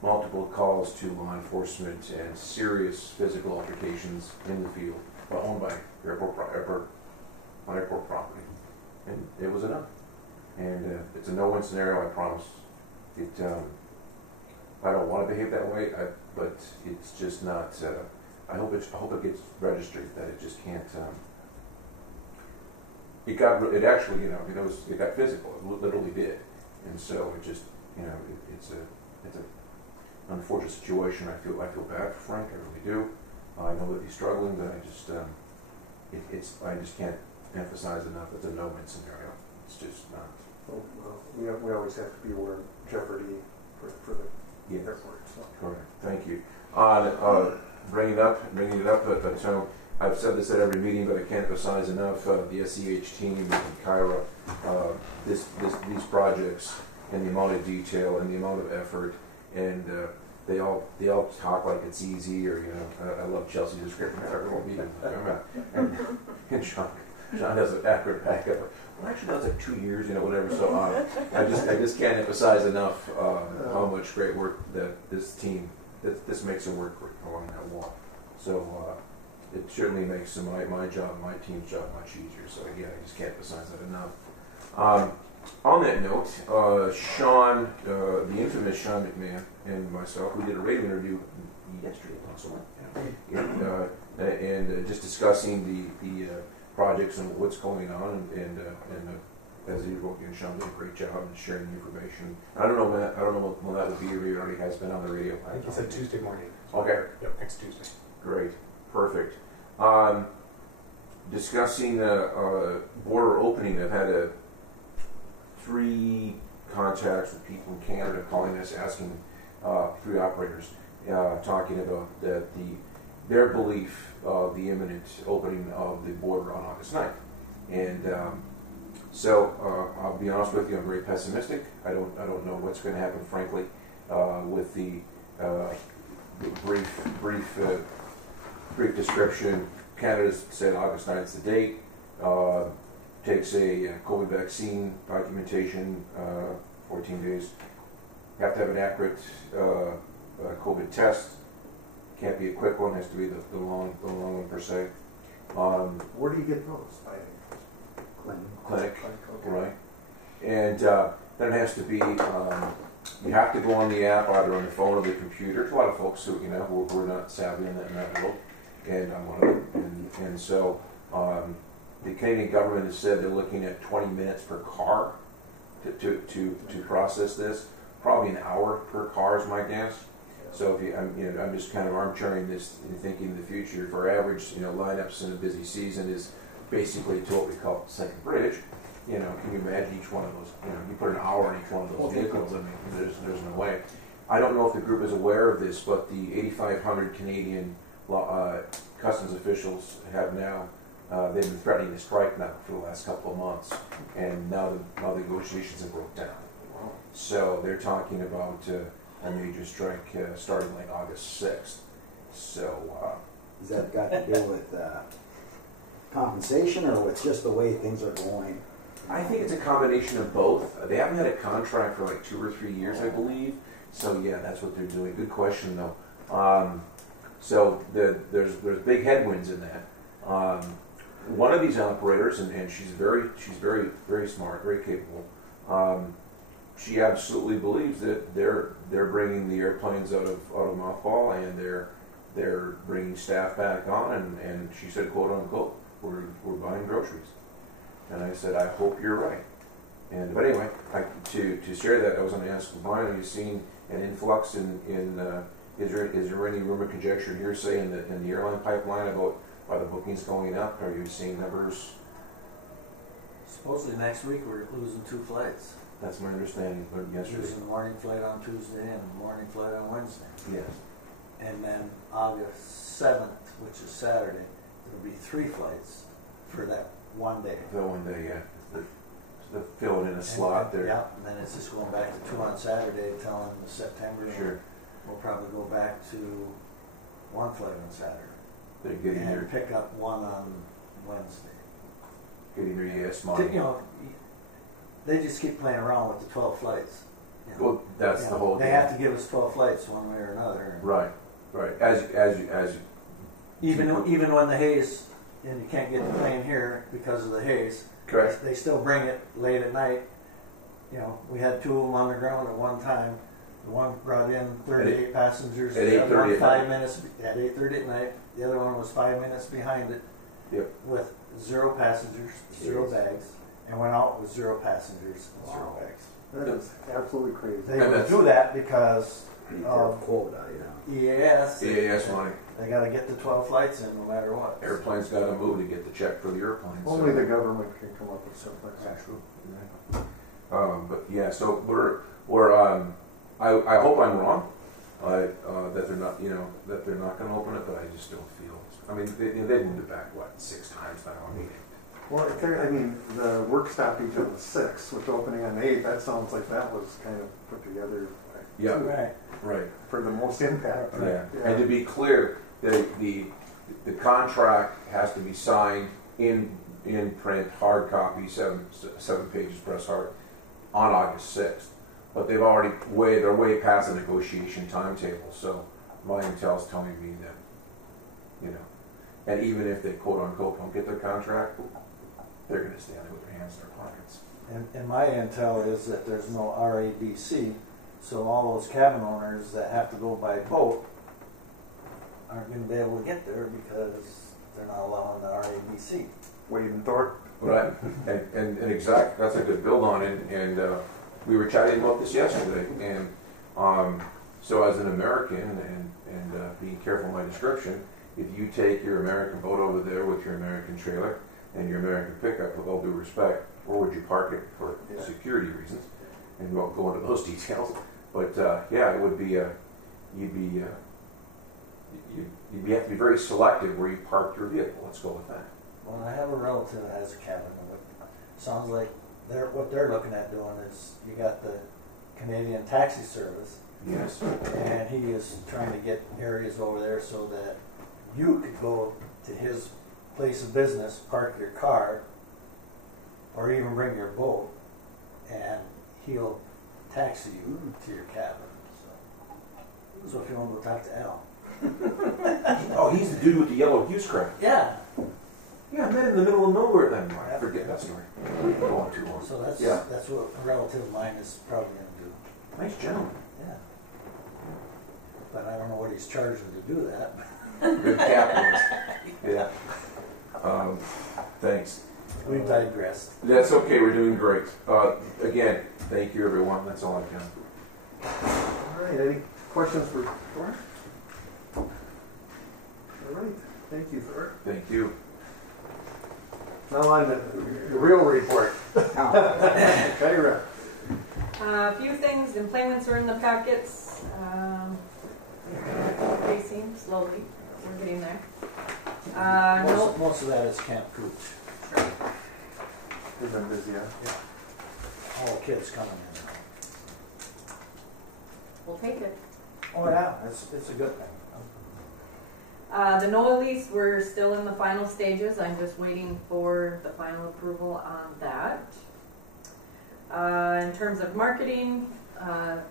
multiple calls to law enforcement and serious physical altercations in the field, owned by airport property. And it was enough. And it's a no-win scenario, I promise. I don't want to behave that way, but it's just not. I hope it gets registered that it just can't. It got physical. It literally did, and so it just, it's an unfortunate situation. I feel bad for Frank. I really do. I know that he's struggling, but I just can't emphasize enough. It's a no-win scenario. It's just not. Well, we always have to be aware of jeopardy for the airport. So. Correct. Thank you. Bringing it up, but I've said this at every meeting, but I can't emphasize enough. The SEH team and Kyra, these projects, and the amount of detail and the amount of effort, and they all talk like it's easy, or I love Chelsea's description of every meeting. And Sean has an accurate backup. Well, actually, that was like 2 years, whatever. So I just can't emphasize enough how much great work that this team, this makes them work along that wall. So it certainly makes my job, my team's job much easier. So again, I just can't emphasize that enough. On that note, Sean, the infamous Sean McMahon, and myself, we did a radio interview yesterday, possibly, and just discussing the projects and what's going on, and as usual, again, Sean did a great job in sharing the information. I don't know when that will be. It already has been on the radio. I think he said Tuesday morning. Okay. Yep, next Tuesday. Great. Perfect. Discussing border opening, I've had 3 contacts with people in Canada calling us, asking 3 operators, talking about their belief of the imminent opening of the border on August 9th. And so I'll be honest with you, I'm very pessimistic. I don't know what's going to happen, frankly, with the brief description. Canada's said August 9th is the date. Takes a COVID vaccine documentation, 14 days. You have to have an accurate COVID test. Can't be a quick one. Has to be the long one per se. Where do you get those? By Clinic, okay. right? And then it has to be. You have to go on the app, either on the phone or the computer. There's a lot of folks who who are not savvy in that world, and I'm one of them. And so the Canadian government has said they're looking at 20 minutes per car to process this. Probably an hour per car is my guess. So if I'm just kind of armchairing this and thinking in the future. If our average lineups in a busy season is basically to what we call second bridge, can you imagine each one of those? You put an hour in each one of those vehicles. I mean, there's no way. I don't know if the group is aware of this, but the 8,500 Canadian customs officials have now they've been threatening to strike now for the last couple of months, and now the negotiations have broke down. So they're talking about a major strike starting like August 6th. So has that got to do with compensation, or with just the way things are going? I think it's a combination of both. They haven't had a contract for like 2 or 3 years, I believe. So yeah, that's what they're doing. Good question though. So there's big headwinds in that. One of these operators, and she's very smart, very capable. She absolutely believes that they're bringing the airplanes out of mothball, and they're bringing staff back on, and she said, quote unquote, we're buying groceries. And I said, I hope you're right. But anyway, to share that, I was going to ask Brian, have you seen an influx in is there any rumor, conjecture, hearsay in the airline pipeline about are the bookings going up? Are you seeing numbers? Supposedly next week we're losing 2 flights. That's my understanding. Yesterday. Losing a morning flight on Tuesday and a morning flight on Wednesday. Yes. And then August 7th, which is Saturday, there'll be 3 flights for that one day. The one day, yeah. The filling in a slot there. Yeah, and then it's just going back to 2 on Saturday till in September. Sure. We'll probably go back to 1 flight on Saturday. They're getting and pick up 1 on Wednesday. Getting their ES money. They just keep playing around with the 12 flights. Well, that's the whole. They have to give us 12 flights one way or another. Right. As you. Even when the haze, and you can't get the plane here because of the haze. Correct. They still bring it late at night. We had 2 of them on the ground at one time. The one brought in 38 passengers. At 8:30 at 5 minutes at 8:30 at night. The other one was 5 minutes behind it. Yep. With 0 passengers, 0 bags, and went out with 0 passengers and 0 bags. That is absolutely crazy. They would do that because of quota, EAS. EAS money. They got to get the 12 flights in no matter what. Airplanes got to move to get the check for the airplanes. Only the government can come up with something. That's true. But yeah, so we're I hope I'm wrong. That they're not, that they're not going to open it, but I just don't feel. I mean, they moved it back 6 times now. I mean. Well, the work stoppage on the 6th with the opening on the 8th. That sounds like that was kind of put together. Yeah. Right. For the most impact. Right? Yeah. And to be clear, the contract has to be signed in print, hard copy, 7 pages, press hard, on August 6th. But they're way past the negotiation timetable. So my intel's telling me that, and even if they quote unquote don't get their contract, they're going to stand there with their hands in their pockets. And my intel is that there's no RABC, so all those cabin owners that have to go by boat aren't going to be able to get there because they're not allowing the RABC. Wade and Thorpe. But and exact, that's a good build on it. And we were chatting about this yesterday. And so as an American, and being careful in my description, if you take your American boat over there with your American trailer and your American pickup, with all due respect, where would you park it for security reasons? And we won't go into those details. But yeah, it would be you'd have to be very selective where you park your vehicle. Let's go with that. Well, I have a relative that has a cabin, and it sounds like what they're looking at doing is you got the Canadian taxi service. Yes. And he is trying to get areas over there so that you could go to his place of business, park your car, or even bring your boat, and he'll taxi you to your cabin. So if you want to go talk to Al. Oh, he's the dude with the yellow Hughes craft. Yeah. Yeah, I met in the middle of nowhere then. I forget that story. Going too long. So that's what a relative of mine is probably going to do. Nice gentleman. Yeah. But I don't know what he's charging to do that. Good captains. Yeah. Thanks. We digressed. That's okay. We're doing great. Again, thank you, everyone. That's all I can. All right, any questions for Thor? All right, thank you, Thor. Thank you. Now on to the real report. Kyra. A few things, employments are in the packets. Facing slowly, we're getting there. Most of that is Camp Cooch. You've been busy, huh? Yeah. All the kids coming in. We'll take it. Oh yeah, it's a good thing. The NOAA lease, we're still in the final stages. I'm just waiting for the final approval on that. In terms of marketing,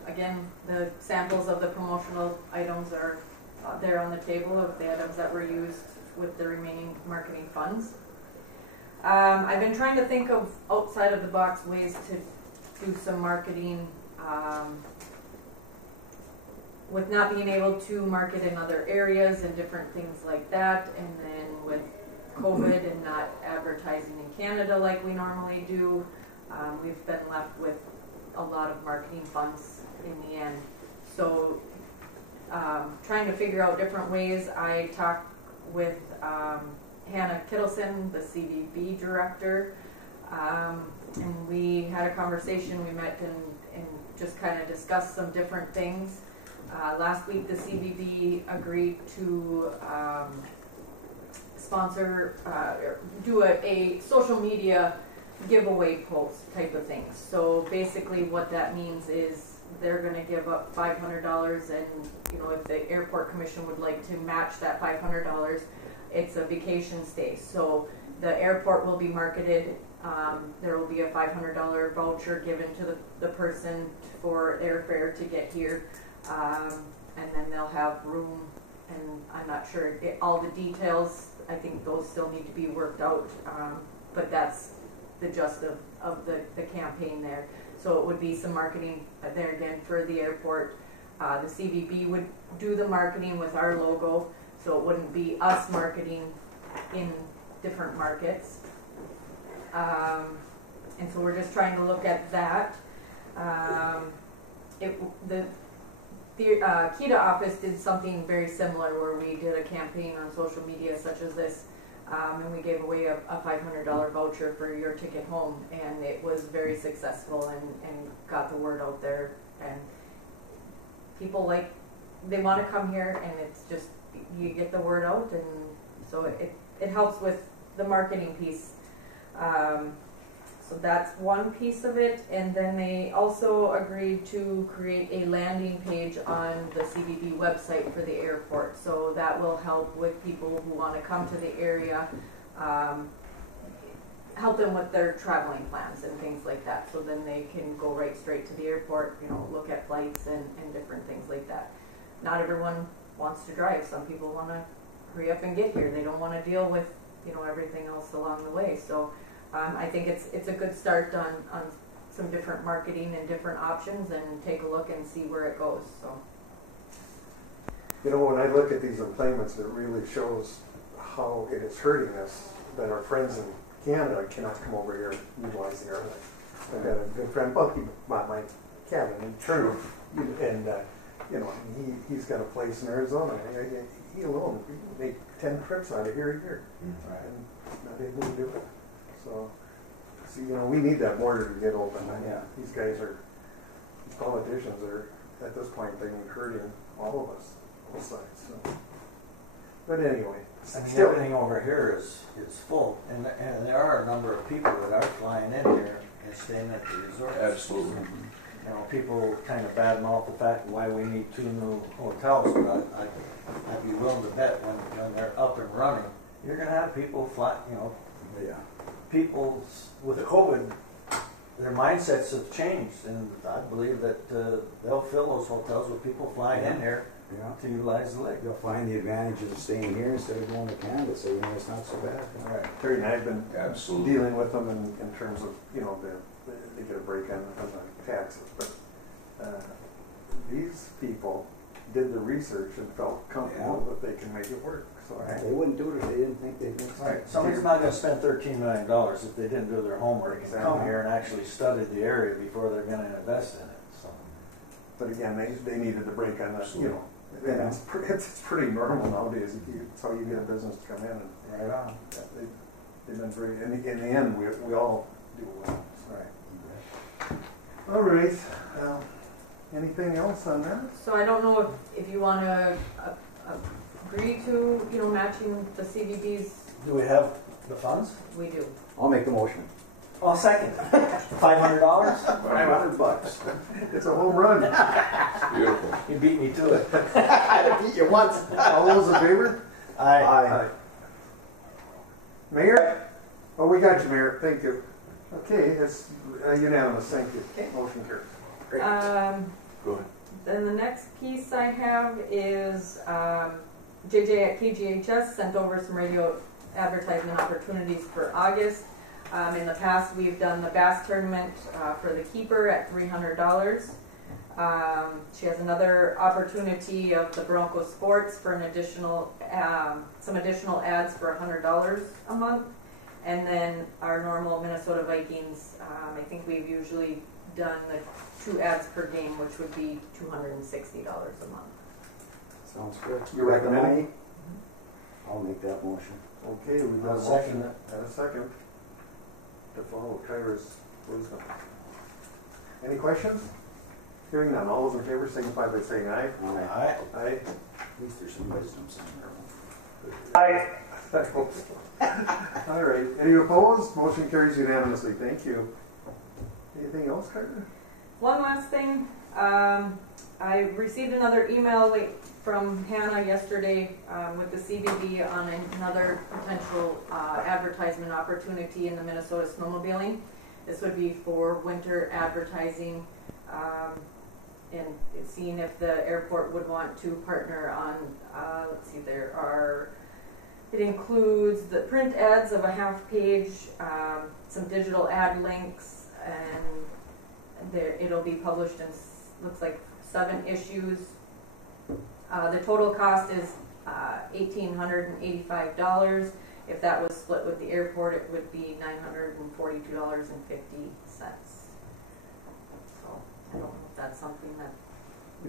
again, the samples of the promotional items are there on the table of the items that were used with the remaining marketing funds. I've been trying to think of outside of the box ways to do some marketing with not being able to market in other areas and different things like that, and then with COVID and not advertising in Canada like we normally do, we've been left with a lot of marketing funds in the end. So trying to figure out different ways. I talked with Hannah Kittleson, the CVB director, and we had a conversation. We met and just kind of discussed some different things. Last week the CVB agreed to sponsor, do a social media giveaway post type of thing. So basically what that means is they're going to give up $500, and if the airport commission would like to match that $500, it's a vacation stay. So the airport will be marketed. There will be a $500 voucher given to the person for airfare to get here. And then they'll have room, and I'm not sure all the details. I think those still need to be worked out, but that's the gist of the campaign there. So it would be some marketing there again for the airport. The CVB would do the marketing with our logo, so it wouldn't be us marketing in different markets. And so we're just trying to look at that. The Kita office did something very similar where we did a campaign on social media such as this, and we gave away a $500 voucher for your ticket home, and it was very successful and got the word out there, and people they want to come here, and it's just you get the word out, and so it helps with the marketing piece. So that's one piece of it, and then they also agreed to create a landing page on the CVB website for the airport. So that will help with people who want to come to the area, help them with their traveling plans and things like that. So then they can go right straight to the airport, look at flights and different things like that. Not everyone wants to drive. Some people want to hurry up and get here. They don't want to deal with, everything else along the way. So I think it's a good start on some different marketing and different options, and take a look and see where it goes. So, when I look at these employments, it really shows how it is hurting us that our friends in Canada cannot come over here and utilize the airline. I've got a good friend, well, he bought my cabin in True, and he's got a place in Arizona. He alone make 10 trips out of here a year, and not able to do it. So, we need that border to get open. These guys these politicians are at this point hurting all of us, both sides. So. But anyway, I mean, everything over here is full, and there are a number of people that are flying in here and staying at the resort. Absolutely. People kind of badmouth the fact why we need 2 new hotels, but I'd be willing to bet when they're up and running, you're going to have people fly. People with COVID, their mindsets have changed, and I believe that they'll fill those hotels with people flying in here to utilize the lake. You'll find the advantages of staying here instead of going to Canada, so it's not so bad. All right. Terry and I have been Absolutely. dealing with them in terms of, they get a break on taxes, but these people did the research and felt comfortable that they can make it work. So They wouldn't do it if they didn't think they'd make sense. Somebody's not going to spend $13 million if they didn't do their homework and come here and actually study the area before they're going to invest in it. So. But again, they needed to break on this, and it's pretty normal nowadays. It's how you get a business to come in. And Right on. They've been very, in the end, we all do well. All right. Anything else on that? So I don't know if you want to agree to, matching the CVBs. Do we have the funds? We do. I'll make the motion. I'll second. $500? $500. It's a home run. Beautiful. You beat me to it. I beat you once. All those in favor? Aye. Mayor? Oh, we got you, Mayor. Thank you. Okay, it's unanimous. Thank you. Okay. Motion carries. Great. Go ahead. Then the next piece I have is JJ at KGHS sent over some radio advertisement opportunities for August. In the past, we've done the bass tournament for the keeper at $300. She has another opportunity of the Bronco Sports for an additional, some additional ads for $100 a month. And then our normal Minnesota Vikings, I think we've usually done the 2 ads per game, which would be $260 a month. Sounds good. You recommend? I'll make that motion. Okay, we've got a motion and a second to follow Kyra's wisdom. Any questions? Hearing none. All those in favor signify by saying aye. Aye. Aye. At least there's some wisdom somewhere. Aye. All right. Any opposed? Motion carries unanimously. Thank you. Anything else, Kyra? One last thing. I received another email from Hannah yesterday with the CBB on another potential advertisement opportunity in the Minnesota snowmobiling. This would be for winter advertising and seeing if the airport would want to partner on, let's see, it includes the print ads of a half page, some digital ad links, and it'll be published in, looks like 7 issues. The total cost is $1,885. If that was split with the airport, it would be $942.50. So I don't know if that's something that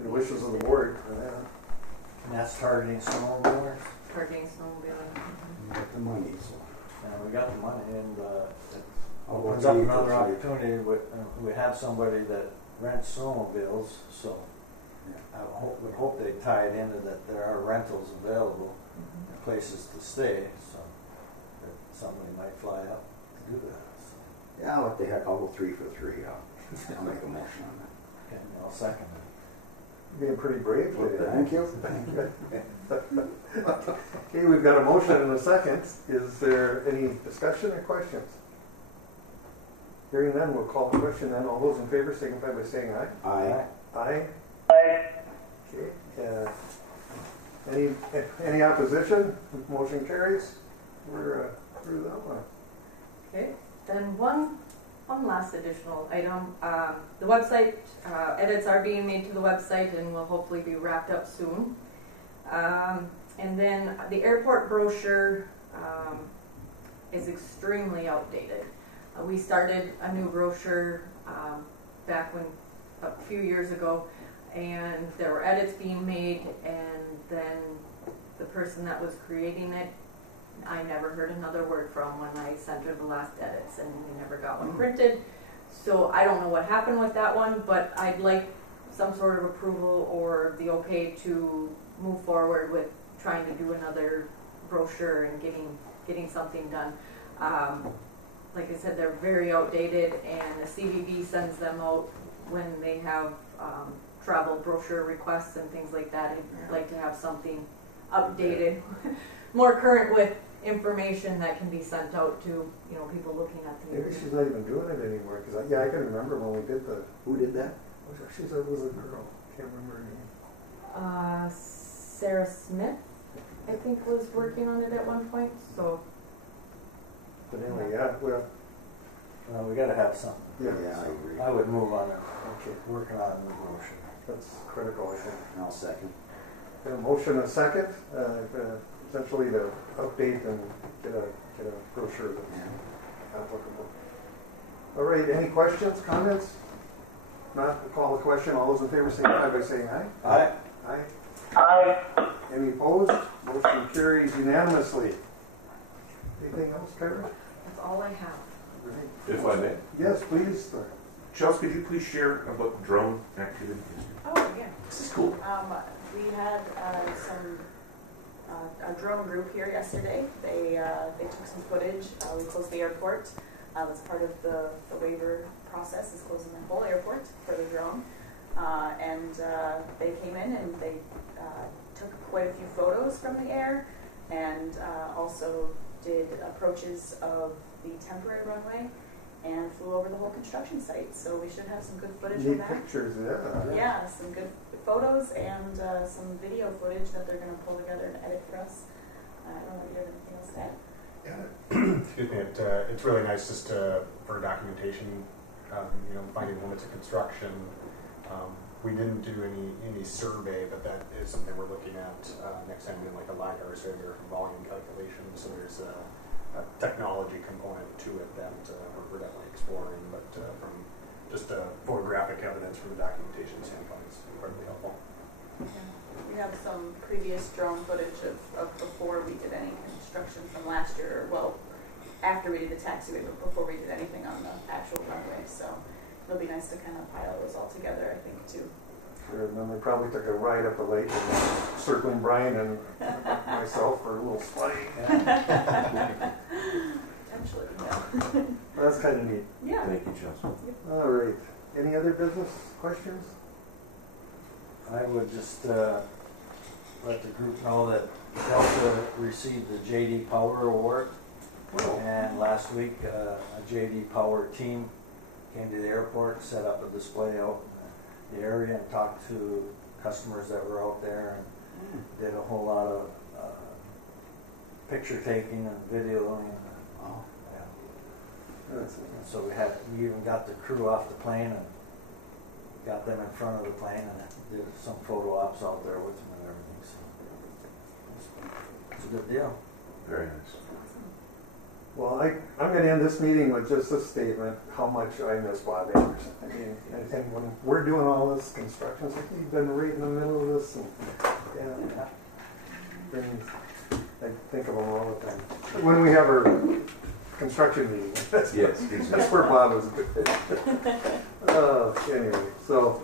The wishes of the board for that. And that's targeting snowmobilers. targeting snowmobiling. You got the money, so. And we got the money, and it I'll opens go up see another for free. opportunity. We have somebody that rents snowmobiles, so I would hope they tie it into that there are rentals available and places to stay, so that somebody might fly up to do that. So. Yeah, what the heck, I'll go 3 for 3. I'll make a motion on that. And I'll second it. Being pretty brave today. Thank you. Okay, we've got a motion and a second. Is there any discussion or questions? Hearing none, we'll call the question then. All those in favor signify by saying aye. Aye. Aye. Aye. Okay. Any opposition? Motion carries. We're through that one. Okay, then one last additional item. The website, edits are being made to the website and will hopefully be wrapped up soon. And then the airport brochure, is extremely outdated. We started a new brochure back when a few years ago, and there were edits being made, and then the person that was creating it, I never heard another word from when I sent her the last edits, and we never got one printed. So I don't know what happened with that one, but I'd like some sort of approval or the okay to move forward with trying to do another brochure and getting something done. Like I said, they're very outdated, and the CVB sends them out when they have travel brochure requests and things like that. I'd like to have something updated, more current with information that can be sent out to people looking at the. Maybe she's not even doing it anymore, because I can remember when we did the. Who did that? She said it was a girl. Can't remember her name. Sarah Smith, I think, was working on it at one point. So. But anyway, yeah, well. We got to have something. Yeah, I agree. I would move on it. Okay, Working on a new motion. that's critical, I think. I'll second. A motion and a second, essentially to update and get a brochure that's applicable. All right, any questions, comments? Not to call the question. All those in favor signify by saying aye. Aye. Aye. Aye. Any opposed? Motion carries unanimously. Anything else, Trevor? That's all I have. If I may. Yes, please. Chelsea, could you please share about drone activity? Oh, yeah. This is cool. We had a drone group here yesterday. They took some footage. We closed the airport. That's part of the waiver process, is closing the whole airport for the drone. And they came in and they took quite a few photos from the air, and also did approaches of the temporary runway and flew over the whole construction site. So we should have some good footage of Neat that. pictures, yeah. Yeah, some good photos and some video footage that they're going to pull together and edit for us. I don't know if you have anything else to add. Yeah, excuse me. It's really nice just for documentation. Finding limits of construction. We didn't do any survey, but that is something we're looking at next time, doing like a LiDAR survey or volume calculation. So there's a technology component to it that we're definitely exploring, but from just photographic evidence from a documentation standpoint, it's incredibly helpful. Yeah. We have some previous drone footage of before we did any construction from last year, well, after we did the taxiway, but before we did anything on the actual runway. So it'll be nice to kind of pile those all together, I think, too. Sure, and then they probably took a ride up the lake and circling Brian and myself for a little sleigh. Potentially, yeah. That's kind of neat. Yeah. Thank you, Chelsea. All right. Any other business questions? I would just let the group know that Delta received the J.D. Power Award. And last week, a J.D. Power team came to the airport, set up a display out in the area, and talked to customers that were out there, and did a whole lot of picture taking and videoing. Wow. Yeah. So we even got the crew off the plane and got them in front of the plane and did some photo ops out there with them and everything. So it's a good deal. Very nice. Well, I'm going to end this meeting with just a statement, how much I miss Bob Anderson. I mean, and when we're doing all this construction, it's like you've been right in the middle of this, and I think of him all the time. When we have our construction meeting, that's where Bob is. Anyway, so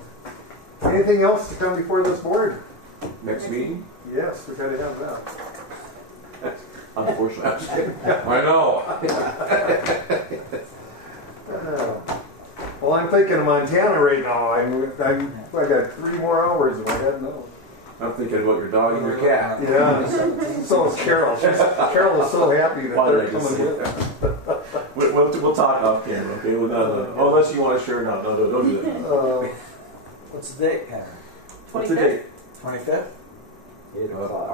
anything else to come before this board? Next meeting? Yes, we've got to have that. Unfortunately, I'm just kidding. I know. Well, I'm thinking of Montana right now. I got 3 more hours in my head now. I'm thinking about your dog and your cat. Yeah, so is Carol. Carol is so happy that they're coming with. We'll talk off camera, okay? Unless you want to share now. No, don't do that. What's the date, Karen? What's the date? 25th? 8 o'clock.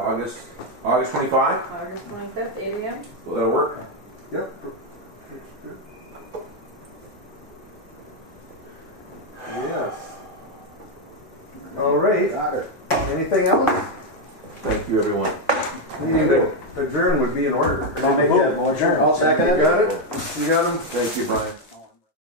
August 25? August 25th, 8 a.m. Will that work? Yep. Yes. All right. Got it. Anything else? Thank you, everyone. Adjourn would be in order. I'll make that motion. I'll second You it. got it? You got him? Thank you, Brian.